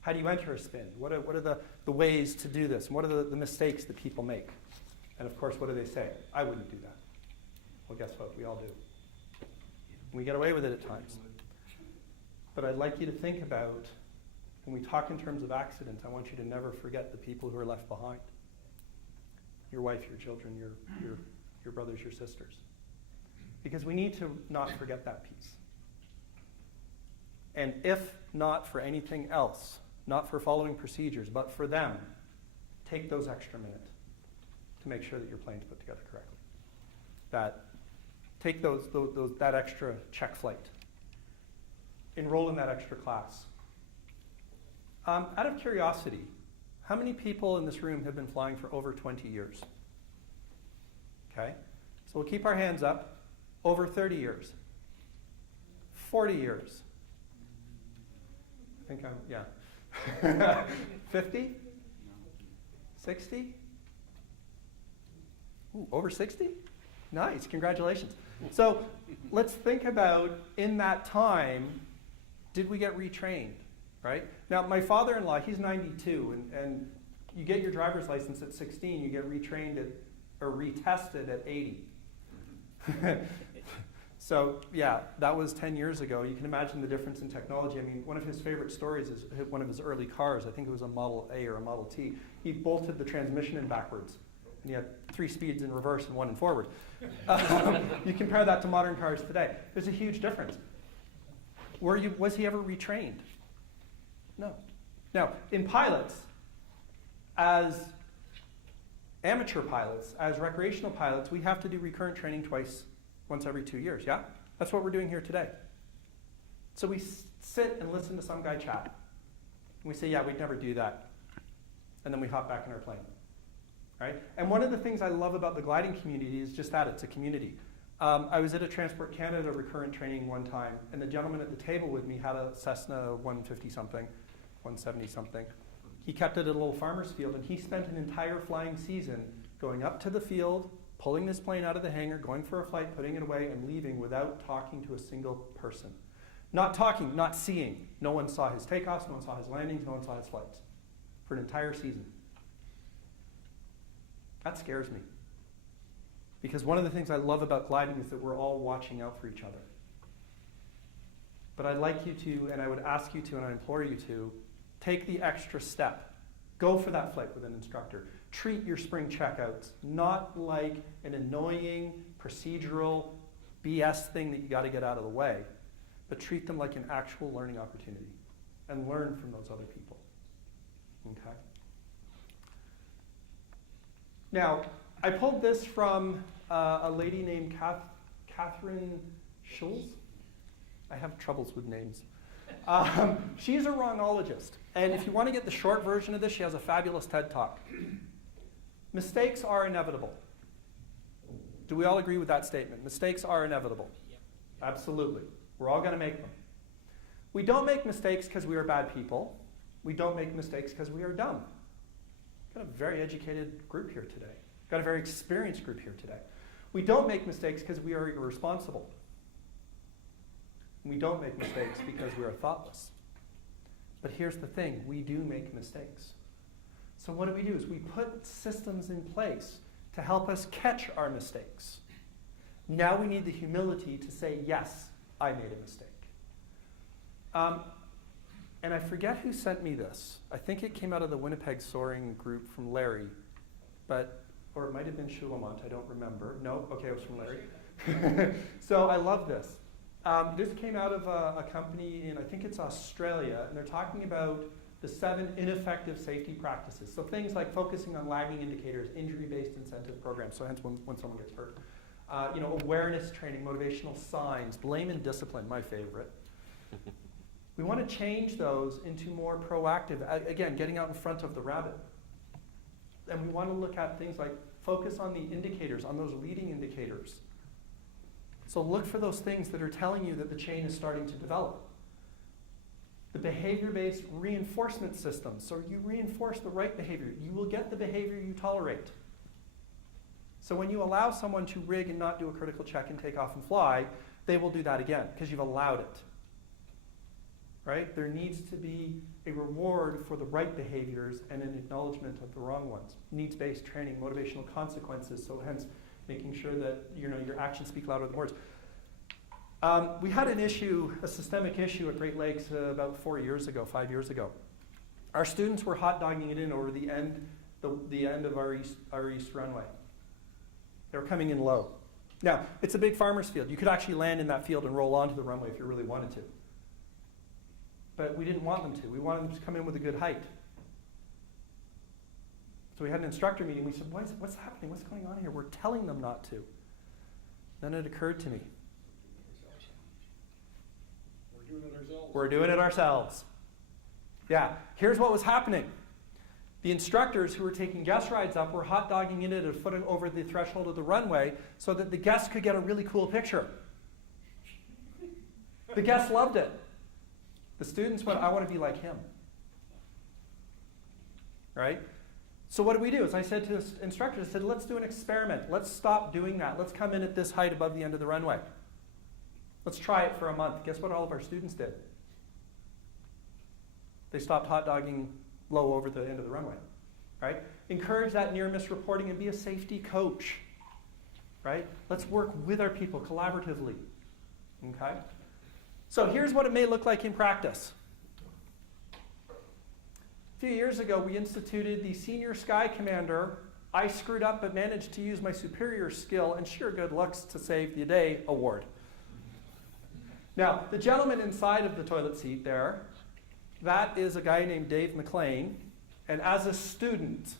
How do you enter a spin? What are the ways to do this? And what are the mistakes that people make? And of course, what do they say? I wouldn't do that. Well, guess what? We all do. We get away with it at times. But I'd like you to think about, when we talk in terms of accidents, I want you to never forget the people who are left behind. Your wife, your children, your brothers, your sisters. Because we need to not forget that piece. And if not for anything else, not for following procedures, but for them, take those extra minutes to make sure that your plane's put together correctly. Take that extra check flight. Enroll in that extra class. Out of curiosity, how many people in this room have been flying for over 20 years? Okay, so we'll keep our hands up. Over 30 years. 40 years. I think yeah. 50? 60? Ooh, over 60? Nice, congratulations. So let's think about, in that time, did we get retrained, right? Now, my father-in-law, he's 92, and you get your driver's license at 16, you get retrained or retested at 80. So, yeah, that was 10 years ago. You can imagine the difference in technology. I mean, one of his favorite stories is one of his early cars. I think it was a Model A or a Model T. He bolted the transmission in backwards. And he had 3 speeds in reverse and 1 in forward. You compare that to modern cars today. There's a huge difference. Was he ever retrained? No. Now, in pilots, as amateur pilots, as recreational pilots, we have to do recurrent training once every 2 years, yeah? That's what we're doing here today. So we sit and listen to some guy chat. And we say, yeah, we'd never do that. And then we hop back in our plane, right? And one of the things I love about the gliding community is just that, it's a community. I was at a Transport Canada recurrent training one time, and the gentleman at the table with me had a Cessna 150-something, 170-something. He kept it at a little farmer's field, and he spent an entire flying season going up to the field, pulling this plane out of the hangar, going for a flight, putting it away, and leaving without talking to a single person. Not talking, not seeing. No one saw his takeoffs, no one saw his landings, no one saw his flights. For an entire season. That scares me. Because one of the things I love about gliding is that we're all watching out for each other. But I'd like you to, and I would ask you to, and I implore you to, take the extra step. Go for that flight with an instructor. Treat your spring checkouts not like an annoying, procedural BS thing that you got to get out of the way, but treat them like an actual learning opportunity and learn from those other people. Okay? Now, I pulled this from a lady named Catherine Schulz. I have troubles with names. She's a wrongologist. And if you want to get the short version of this, she has a fabulous TED Talk. Mistakes are inevitable. Do we all agree with that statement? Mistakes are inevitable. Yep. Absolutely. We're all going to make them. We don't make mistakes because we are bad people. We don't make mistakes because we are dumb. Got a very educated group here today. Got a very experienced group here today. We don't make mistakes because we are irresponsible. We don't make mistakes because we are thoughtless. But here's the thing, we do make mistakes. So what do? Is we put systems in place to help us catch our mistakes. Now we need the humility to say, yes, I made a mistake. And I forget who sent me this. I think it came out of the Winnipeg Soaring group from Larry, or it might have been Shulamont, I don't remember. No, okay, it was from Larry. So I love this. This came out of a company in, I think it's Australia, and they're talking about the 7 ineffective safety practices. So things like focusing on lagging indicators, injury-based incentive programs, so hence when someone gets hurt. Awareness training, motivational signs, blame and discipline, my favorite. We want to change those into more proactive, again, getting out in front of the rabbit. And we want to look at things like focus on the indicators, on those leading indicators. So look for those things that are telling you that the chain is starting to develop. The behavior-based reinforcement system. So you reinforce the right behavior. You will get the behavior you tolerate. So when you allow someone to rig and not do a critical check and take off and fly, they will do that again because you've allowed it. Right? There needs to be a reward for the right behaviors and an acknowledgement of the wrong ones. Needs-based training, motivational consequences, so hence making sure that your actions speak louder than words. We had an issue, a systemic issue at Great Lakes about 5 years ago. Our students were hot dogging it in over the end of our east runway. They were coming in low. Now, it's a big farmer's field. You could actually land in that field and roll onto the runway if you really wanted to. But we didn't want them to. We wanted them to come in with a good height. So we had an instructor meeting. We said, what's happening? What's going on here? We're telling them not to. Then it occurred to me. We're doing it ourselves. Yeah, here's what was happening. The instructors who were taking guest rides up were hot dogging it at a foot over the threshold of the runway so that the guests could get a really cool picture. The guests loved it. The students went, I want to be like him. Right? So what do we do? As I said to the instructors, I said, let's do an experiment. Let's stop doing that. Let's come in at this height above the end of the runway. Let's try it for a month. Guess what all of our students did? They stopped hot dogging low over the end of the runway. Right? Encourage that near-miss reporting and be a safety coach. Right? Let's work with our people collaboratively. Okay? So here's what it may look like in practice. A few years ago, we instituted the Senior Sky Commander, I screwed up but managed to use my superior skill and sheer good looks to save the day award. Now, the gentleman inside of the toilet seat there, that is a guy named Dave McLean, and as a student,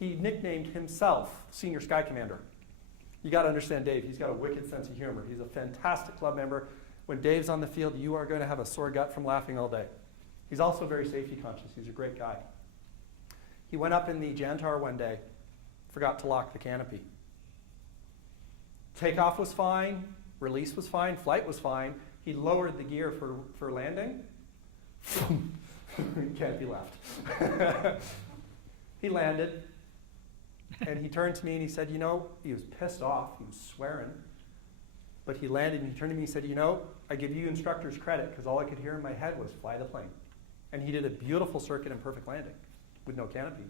he nicknamed himself Senior Sky Commander. You got to understand Dave. He's got a wicked sense of humor. He's a fantastic club member. When Dave's on the field, you are going to have a sore gut from laughing all day. He's also very safety conscious. He's a great guy. He went up in the Jantar one day, forgot to lock the canopy. Takeoff was fine, release was fine, flight was fine. He lowered the gear for landing. Canopy left. He landed, and he turned to me and he said, he was pissed off, he was swearing. But he landed and he turned to me and said, I give you instructors credit because all I could hear in my head was fly the plane. And he did a beautiful circuit and perfect landing with no canopy.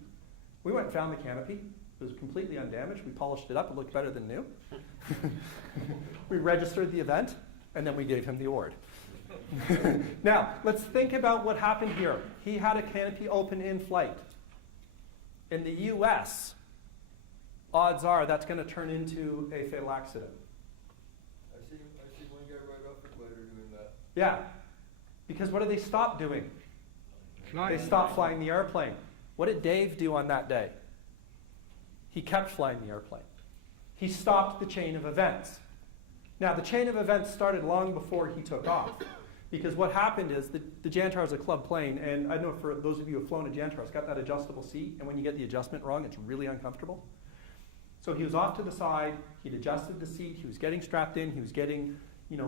We went and found the canopy. It was completely undamaged. We polished it up. It looked better than new. We registered the event, and then we gave him the award. Now, let's think about what happened here. He had a canopy open in flight. In the US, odds are that's going to turn into a fatal accident. I see one guy right off the glider doing that. Yeah, because what did they stop doing? They stopped flying the airplane. What did Dave do on that day? He kept flying the airplane. He stopped the chain of events. Now, the chain of events started long before he took off. Because what happened is the Jantar is a club plane, and I know for those of you who have flown a Jantar, it's got that adjustable seat, and when you get the adjustment wrong, it's really uncomfortable. So he was off to the side, he'd adjusted the seat, he was getting strapped in, he was getting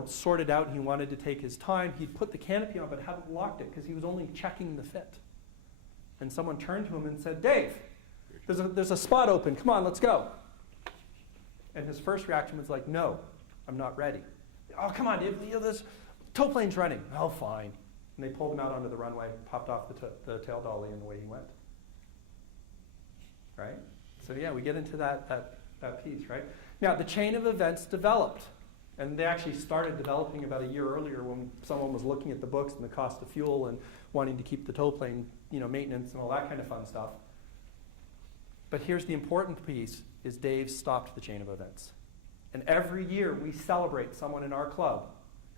sorted out, and he wanted to take his time. He'd put the canopy on, but hadn't locked it because he was only checking the fit. And someone turned to him and said, Dave, there's a spot open, come on, let's go. And his first reaction was like, no, I'm not ready. Oh, come on, Dave, this tow plane's running. Oh, fine. And they pulled him out onto the runway, popped off the tail dolly, and away he went. Right? So yeah, we get into that piece, right? Now, the chain of events developed. And they actually started developing about a year earlier when someone was looking at the books and the cost of fuel and wanting to keep the tow plane, maintenance and all that kind of fun stuff. But here's the important piece, is Dave stopped the chain of events. And every year we celebrate someone in our club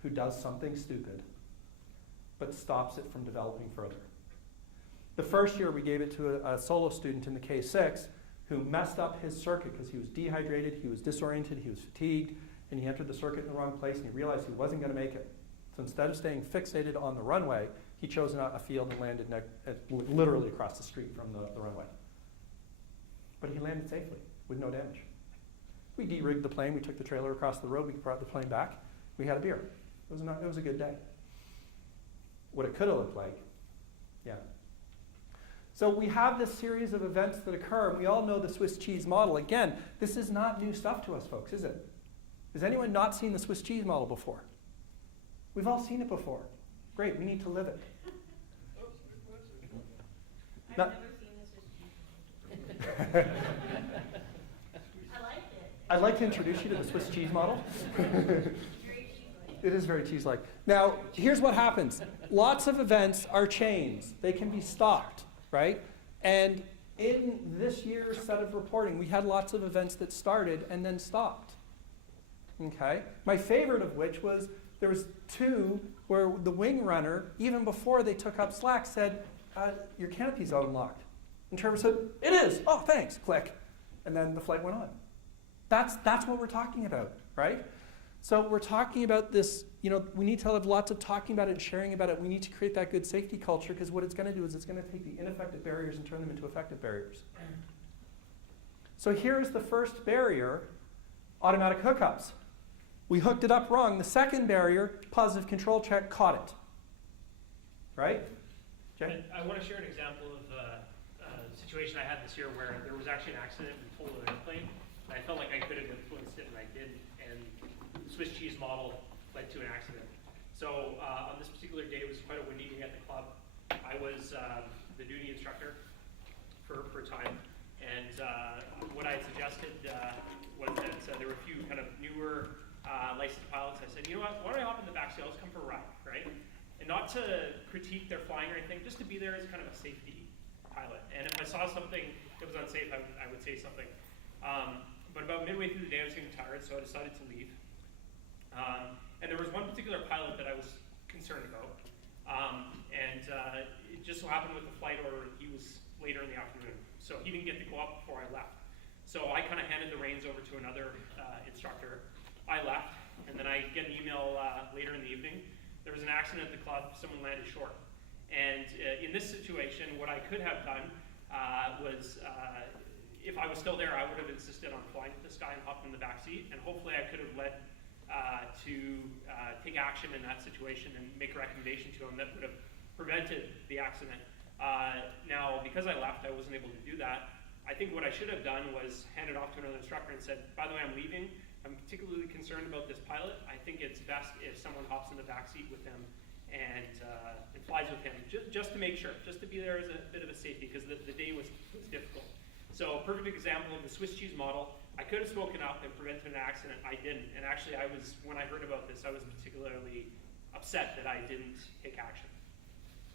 who does something stupid, but stops it from developing further. The first year we gave it to a solo student in the K6 who messed up his circuit because he was dehydrated, he was disoriented, he was fatigued, and he entered the circuit in the wrong place and he realized he wasn't going to make it. So instead of staying fixated on the runway, he chose a field and landed literally across the street from the runway. But he landed safely with no damage. We de-rigged the plane, we took the trailer across the road, we brought the plane back, we had a beer. It was a good day. what it could have looked like. Yeah. So we have this series of events that occur, and we all know the Swiss cheese model. Again, this is not new stuff to us, folks, is it? Has anyone not seen the Swiss cheese model before? We've all seen it before. Great, we need to live it. I've Not- never seen the Swiss cheese model. I liked it. I'd like to introduce you to the Swiss cheese model. Very cheese-like. It is very cheese-like. Now, here's what happens. Lots of events are chains. They can be stopped, right? And in this year's set of reporting, we had lots of events that started and then stopped. Okay? My favorite of which was there was 2 where the wing runner, even before they took up slack, said, your canopy's unlocked. And Trevor said, it is. Oh, thanks. Click. And then the flight went on. That's what we're talking about, right? So we're talking about this, we need to have lots of talking about it and sharing about it. We need to create that good safety culture, because what it's going to do is it's going to take the ineffective barriers and turn them into effective barriers. So here's the first barrier, automatic hookups. We hooked it up wrong. The second barrier, positive control check, caught it. Right? Jay? I want to share an example of a situation I had this year where there was actually an accident and pulled an airplane. And I felt like I could have influenced it, and I didn't. And the Swiss cheese model led to an accident. So on this particular day, it was quite a windy day at the club. I was the duty instructor for a time. And what I had suggested was that there were a few kind of newer licensed pilots. I said, you know what, why don't I hop in the back seat? Let's come for a ride, right? And not to critique their flying or anything, just to be there as kind of a safety pilot. And if I saw something that was unsafe, I would say something. But about midway through the day, I was getting tired, so I decided to leave. And there was one particular pilot that I was concerned about. It just so happened with the flight order, he was later in the afternoon. So he didn't get to go up before I left. So I kind of handed the reins over to another instructor. I left, and then I get an email later in the evening. There was an accident at the club, someone landed short. And in this situation, what I could have done was, if I was still there, I would have insisted on flying with this guy and hopped in the back seat, and hopefully I could have led to take action in that situation and make a recommendation to him that would have prevented the accident. Now, because I left, I wasn't able to do that. I think what I should have done was hand it off to another instructor and said, by the way, I'm leaving. I'm particularly concerned about this pilot. I think it's best if someone hops in the back seat with him and flies with him, just to make sure, just to be there as a bit of a safety, because the day was difficult. So, perfect example of the Swiss cheese model. I could have spoken up and prevented an accident. I didn't. And actually, when I heard about this, I was particularly upset that I didn't take action.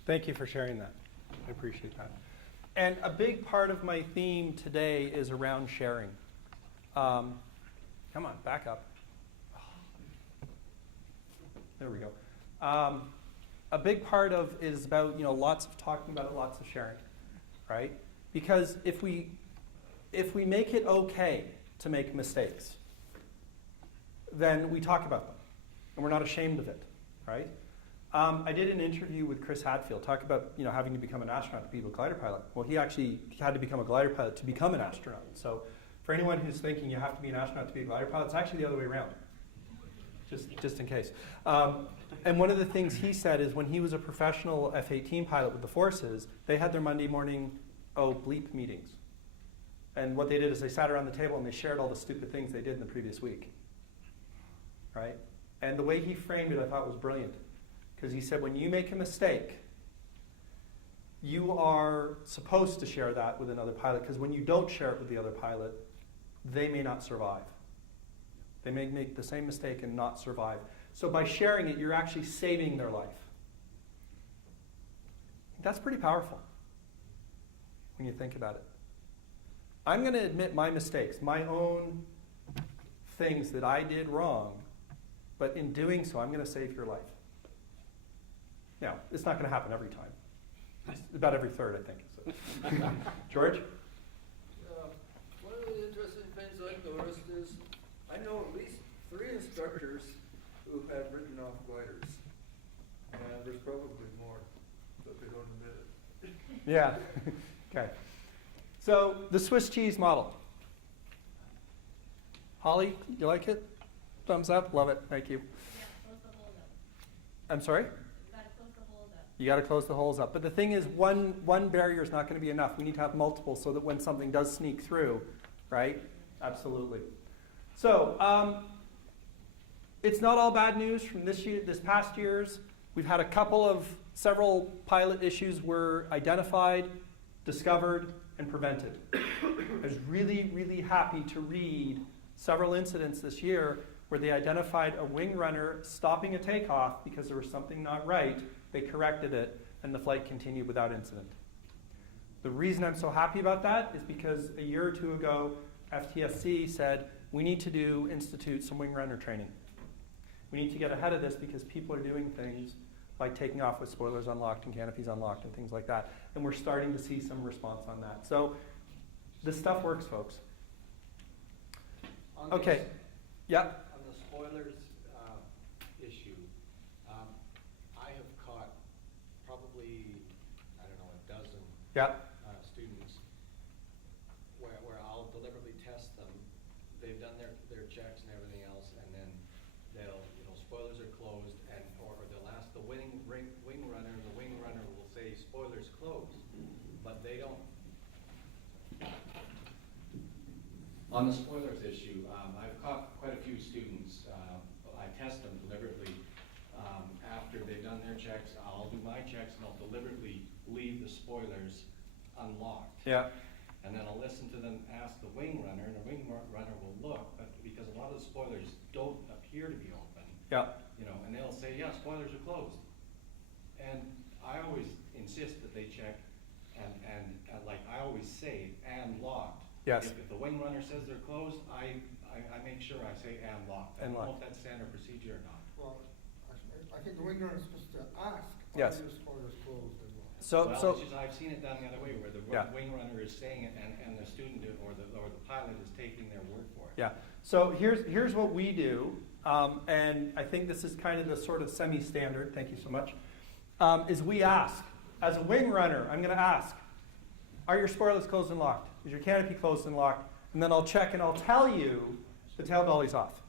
Thank you for sharing that. I appreciate that. And a big part of my theme today is around sharing. Come on, back up. There we go. A big part of it is about lots of talking about it, lots of sharing, right? Because if we make it okay to make mistakes, then we talk about them, and we're not ashamed of it, right? I did an interview with Chris Hadfield, talk about having to become an astronaut to be a glider pilot. Well, he actually had to become a glider pilot to become an astronaut. So for anyone who's thinking you have to be an astronaut to be a glider pilot, it's actually the other way around, just in case. And one of the things he said is when he was a professional F-18 pilot with the forces, they had their Monday morning, bleep meetings. And what they did is they sat around the table and they shared all the stupid things they did in the previous week, right? And the way he framed it I thought was brilliant. Because he said when you make a mistake, you are supposed to share that with another pilot, because when you don't share it with the other pilot, they may not survive. They may make the same mistake and not survive. So by sharing it, you're actually saving their life. That's pretty powerful when you think about it. I'm going to admit my mistakes, my own things that I did wrong, but in doing so, I'm going to save your life. Now, it's not going to happen every time. It's about every third, I think. So. George? One of the interesting things I've noticed is I know at least 3 instructors who have written off gliders. And there's probably more, but they don't admit it. Yeah. Okay. So, the Swiss cheese model. Holly, you like it? Thumbs up? Love it. Thank you. Yeah, close the holes up. I'm sorry? You gotta close the holes up. You got to close the holes up. But the thing is, one barrier is not going to be enough. We need to have multiple so that when something does sneak through, right? Absolutely. So it's not all bad news from this past year's. We've had several pilot issues were identified, discovered, and prevented. I was really, really happy to read several incidents this year where they identified a wing runner stopping a takeoff because there was something not right. They corrected it, and the flight continued without incident. The reason I'm so happy about that is because a year or two ago, FTSC said, we need to institute some wing runner training. We need to get ahead of this because people are doing things like taking off with spoilers unlocked and canopies unlocked and things like that. And we're starting to see some response on that. So this stuff works, folks. Okay. Yeah. On the spoilers issue, I have caught probably, I don't know, a dozen students where I'll deliberately test them. They've done their checks and everything else, and then they'll, spoilers are closed, and or they'll ask the wing runner, and the wing runner will say spoilers closed, but they don't. On the spoilers issue, I've caught quite a few students. I test them deliberately. After they've done their checks, I'll do my checks, and I'll deliberately leave the spoilers unlocked. Yeah. And then I'll listen to them ask the wing runner, and the wing runner will look, but because a lot of the spoilers don't appear to be open. Yeah. And they'll say, yeah, spoilers are closed. And I always insist that they check, and like I always say, and locked. Yes. If the wing runner says they're closed, I make sure I say and locked. I don't know if that's standard procedure or not. Well, I think the wing runner is supposed to ask, yes. are your spoilers closed as well? So I've seen it done the other way, where the wing runner is saying it, and the student or the pilot is taking their word for it. Yeah. So here's what we do, and I think this is kind of the sort of semi-standard. Thank you so much. Is we ask, as a wing runner, I'm going to ask, are your spoilers closed and locked? Is your canopy closed and locked? And then I'll check and I'll tell you the tail dolly's off.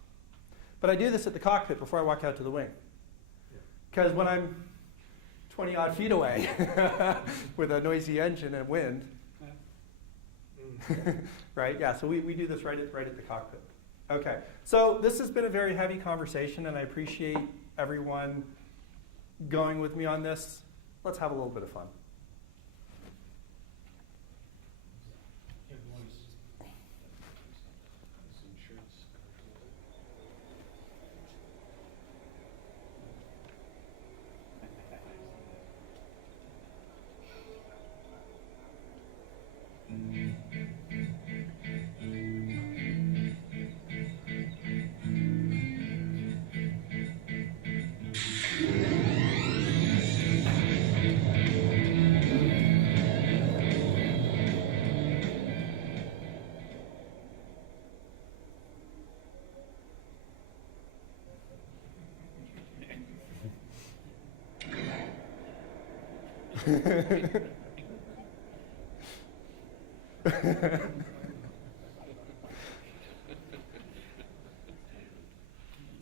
But I do this at the cockpit before I walk out to the wing. Because when I'm 20 odd feet away with a noisy engine and wind, right? Yeah, so we do this right at the cockpit. Okay, so this has been a very heavy conversation, and I appreciate everyone going with me on this. Let's have a little bit of fun.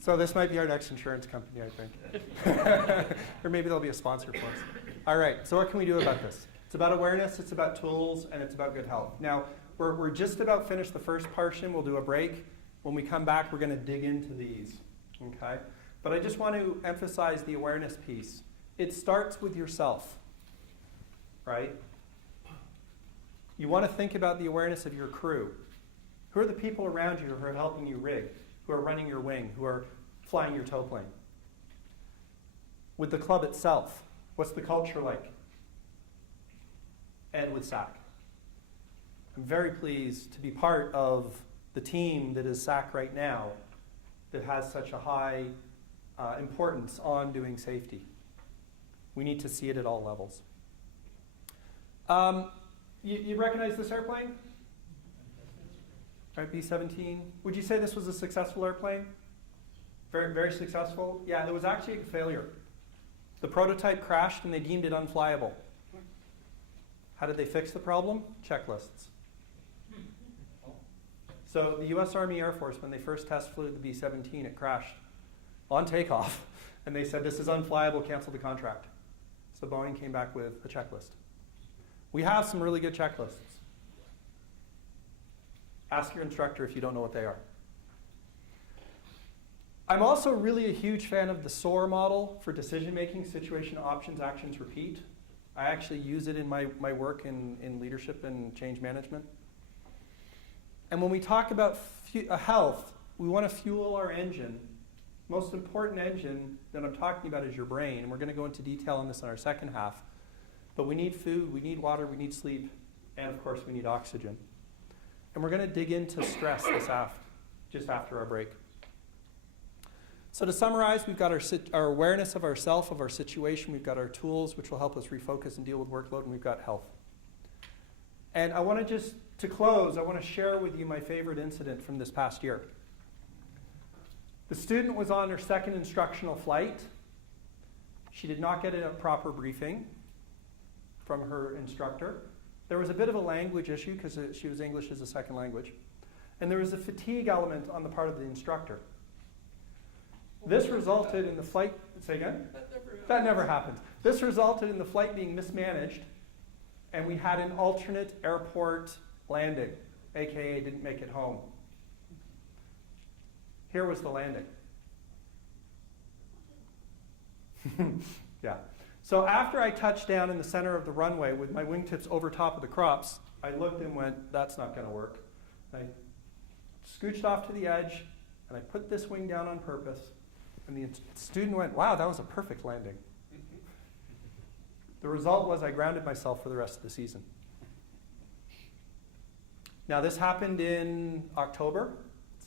So this might be our next insurance company, I think. Or maybe they'll be a sponsor for us. All right, so what can we do about this? It's about awareness, it's about tools, and it's about good health. Now, we're just about finished the first portion. We'll do a break. When we come back, we're going to dig into these, okay? But I just want to emphasize the awareness piece. It starts with yourself, right? You want to think about the awareness of your crew. Who are the people around you who are helping you rig, who are running your wing, who are flying your tow plane? With the club itself, what's the culture like? And with SAC. I'm very pleased to be part of the team that is SAC right now that has such a high importance on doing safety. We need to see it at all levels. You recognize this airplane? Right, B-17. Would you say this was a successful airplane? Very, very successful? Yeah, it was actually a failure. The prototype crashed and they deemed it unflyable. How did they fix the problem? Checklists. So the U.S. Army Air Force, when they first test flew the B-17, it crashed on takeoff. And they said, this is unflyable, cancel the contract. So Boeing came back with a checklist. We have some really good checklists. Ask your instructor if you don't know what they are. I'm also really a huge fan of the SOAR model for decision making: situation, options, actions, repeat. I actually use it in my work in leadership and change management. And when we talk about health, we want to fuel our engine. Most important engine that I'm talking about is your brain, and we're going to go into detail on this in our second half. But we need food, we need water, we need sleep, and of course we need oxygen. And we're going to dig into stress just after our break. So to summarize, we've got our awareness of ourself, of our situation. We've got our tools, which will help us refocus and deal with workload, and we've got health. And I want to to close, I want to share with you my favorite incident from this past year. The student was on her second instructional flight. She did not get a proper briefing from her instructor. There was a bit of a language issue because she was English as a second language. And there was a fatigue element on the part of the instructor. This resulted in the flight, say again? That never happened. This resulted in the flight being mismanaged, and we had an alternate airport landing, aka didn't make it home. Here was the landing. Yeah. So after I touched down in the center of the runway with my wingtips over top of the crops, I looked and went, that's not going to work. I scooched off to the edge, and I put this wing down on purpose. And the student went, wow, that was a perfect landing. The result was I grounded myself for the rest of the season. Now this happened in October,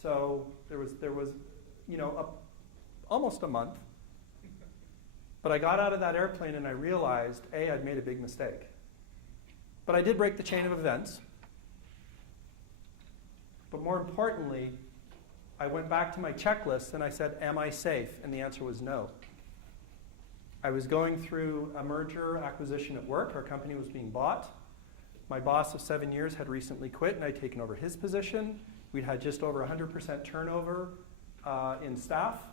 so there was almost a month. But I got out of that airplane and I realized, A, I'd made a big mistake. But I did break the chain of events. But more importantly, I went back to my checklist and I said, am I safe? And the answer was no. I was going through a merger acquisition at work. Our company was being bought. My boss of 7 years had recently quit and I'd taken over his position. We'd had just over 100% turnover in staff.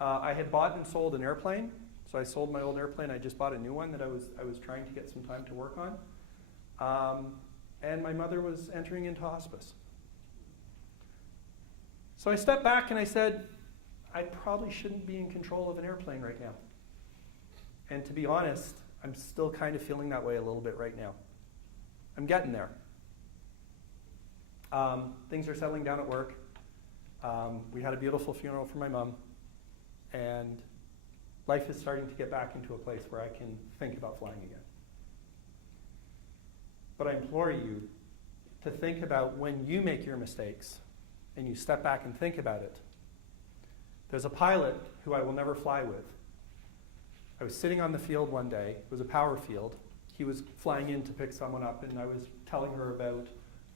I had bought and sold an airplane. So I sold my old airplane. I just bought a new one that I was trying to get some time to work on. And my mother was entering into hospice. So I stepped back and I said, I probably shouldn't be in control of an airplane right now. And to be honest, I'm still kind of feeling that way a little bit right now. I'm getting there. Things are settling down at work. We had a beautiful funeral for my mom. And life is starting to get back into a place where I can think about flying again. But I implore you to think about when you make your mistakes and you step back and think about it. There's a pilot who I will never fly with. I was sitting on the field one day. It was a power field. He was flying in to pick someone up, and I was telling her about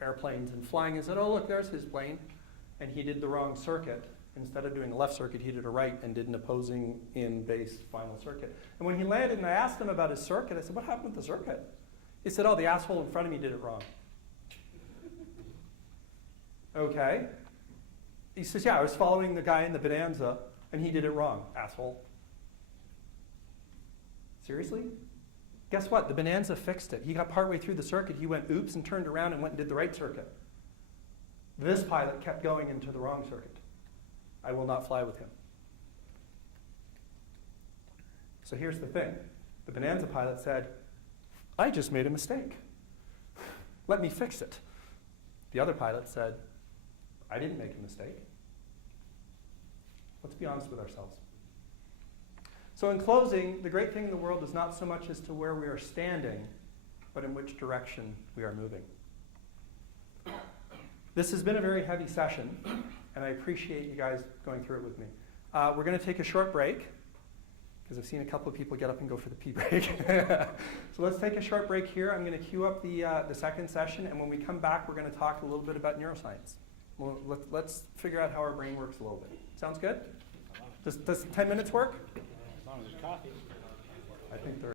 airplanes and flying. I said, oh, look, there's his plane. And he did the wrong circuit. Instead of doing a left circuit, he did a right and did an opposing in-base final circuit. And when he landed and I asked him about his circuit, I said, what happened with the circuit? He said, oh, the asshole in front of me did it wrong. Okay. He says, yeah, I was following the guy in the Bonanza, and he did it wrong, asshole. Seriously? Guess what? The Bonanza fixed it. He got partway through the circuit. He went, oops, and turned around and went and did the right circuit. This pilot kept going into the wrong circuit. I will not fly with him. So here's the thing. The Bonanza pilot said, I just made a mistake. Let me fix it. The other pilot said, I didn't make a mistake. Let's be honest with ourselves. So in closing, the great thing in the world is not so much as to where we are standing, but in which direction we are moving. This has been a very heavy session, and I appreciate you guys going through it with me. We're going to take a short break, because I've seen a couple of people get up and go for the pee break. So let's take a short break here. I'm going to queue up the second session, and when we come back, we're going to talk a little bit about neuroscience. Well, let's figure out how our brain works a little bit. Sounds good? Does 10 minutes work? As long as there's coffee. I think there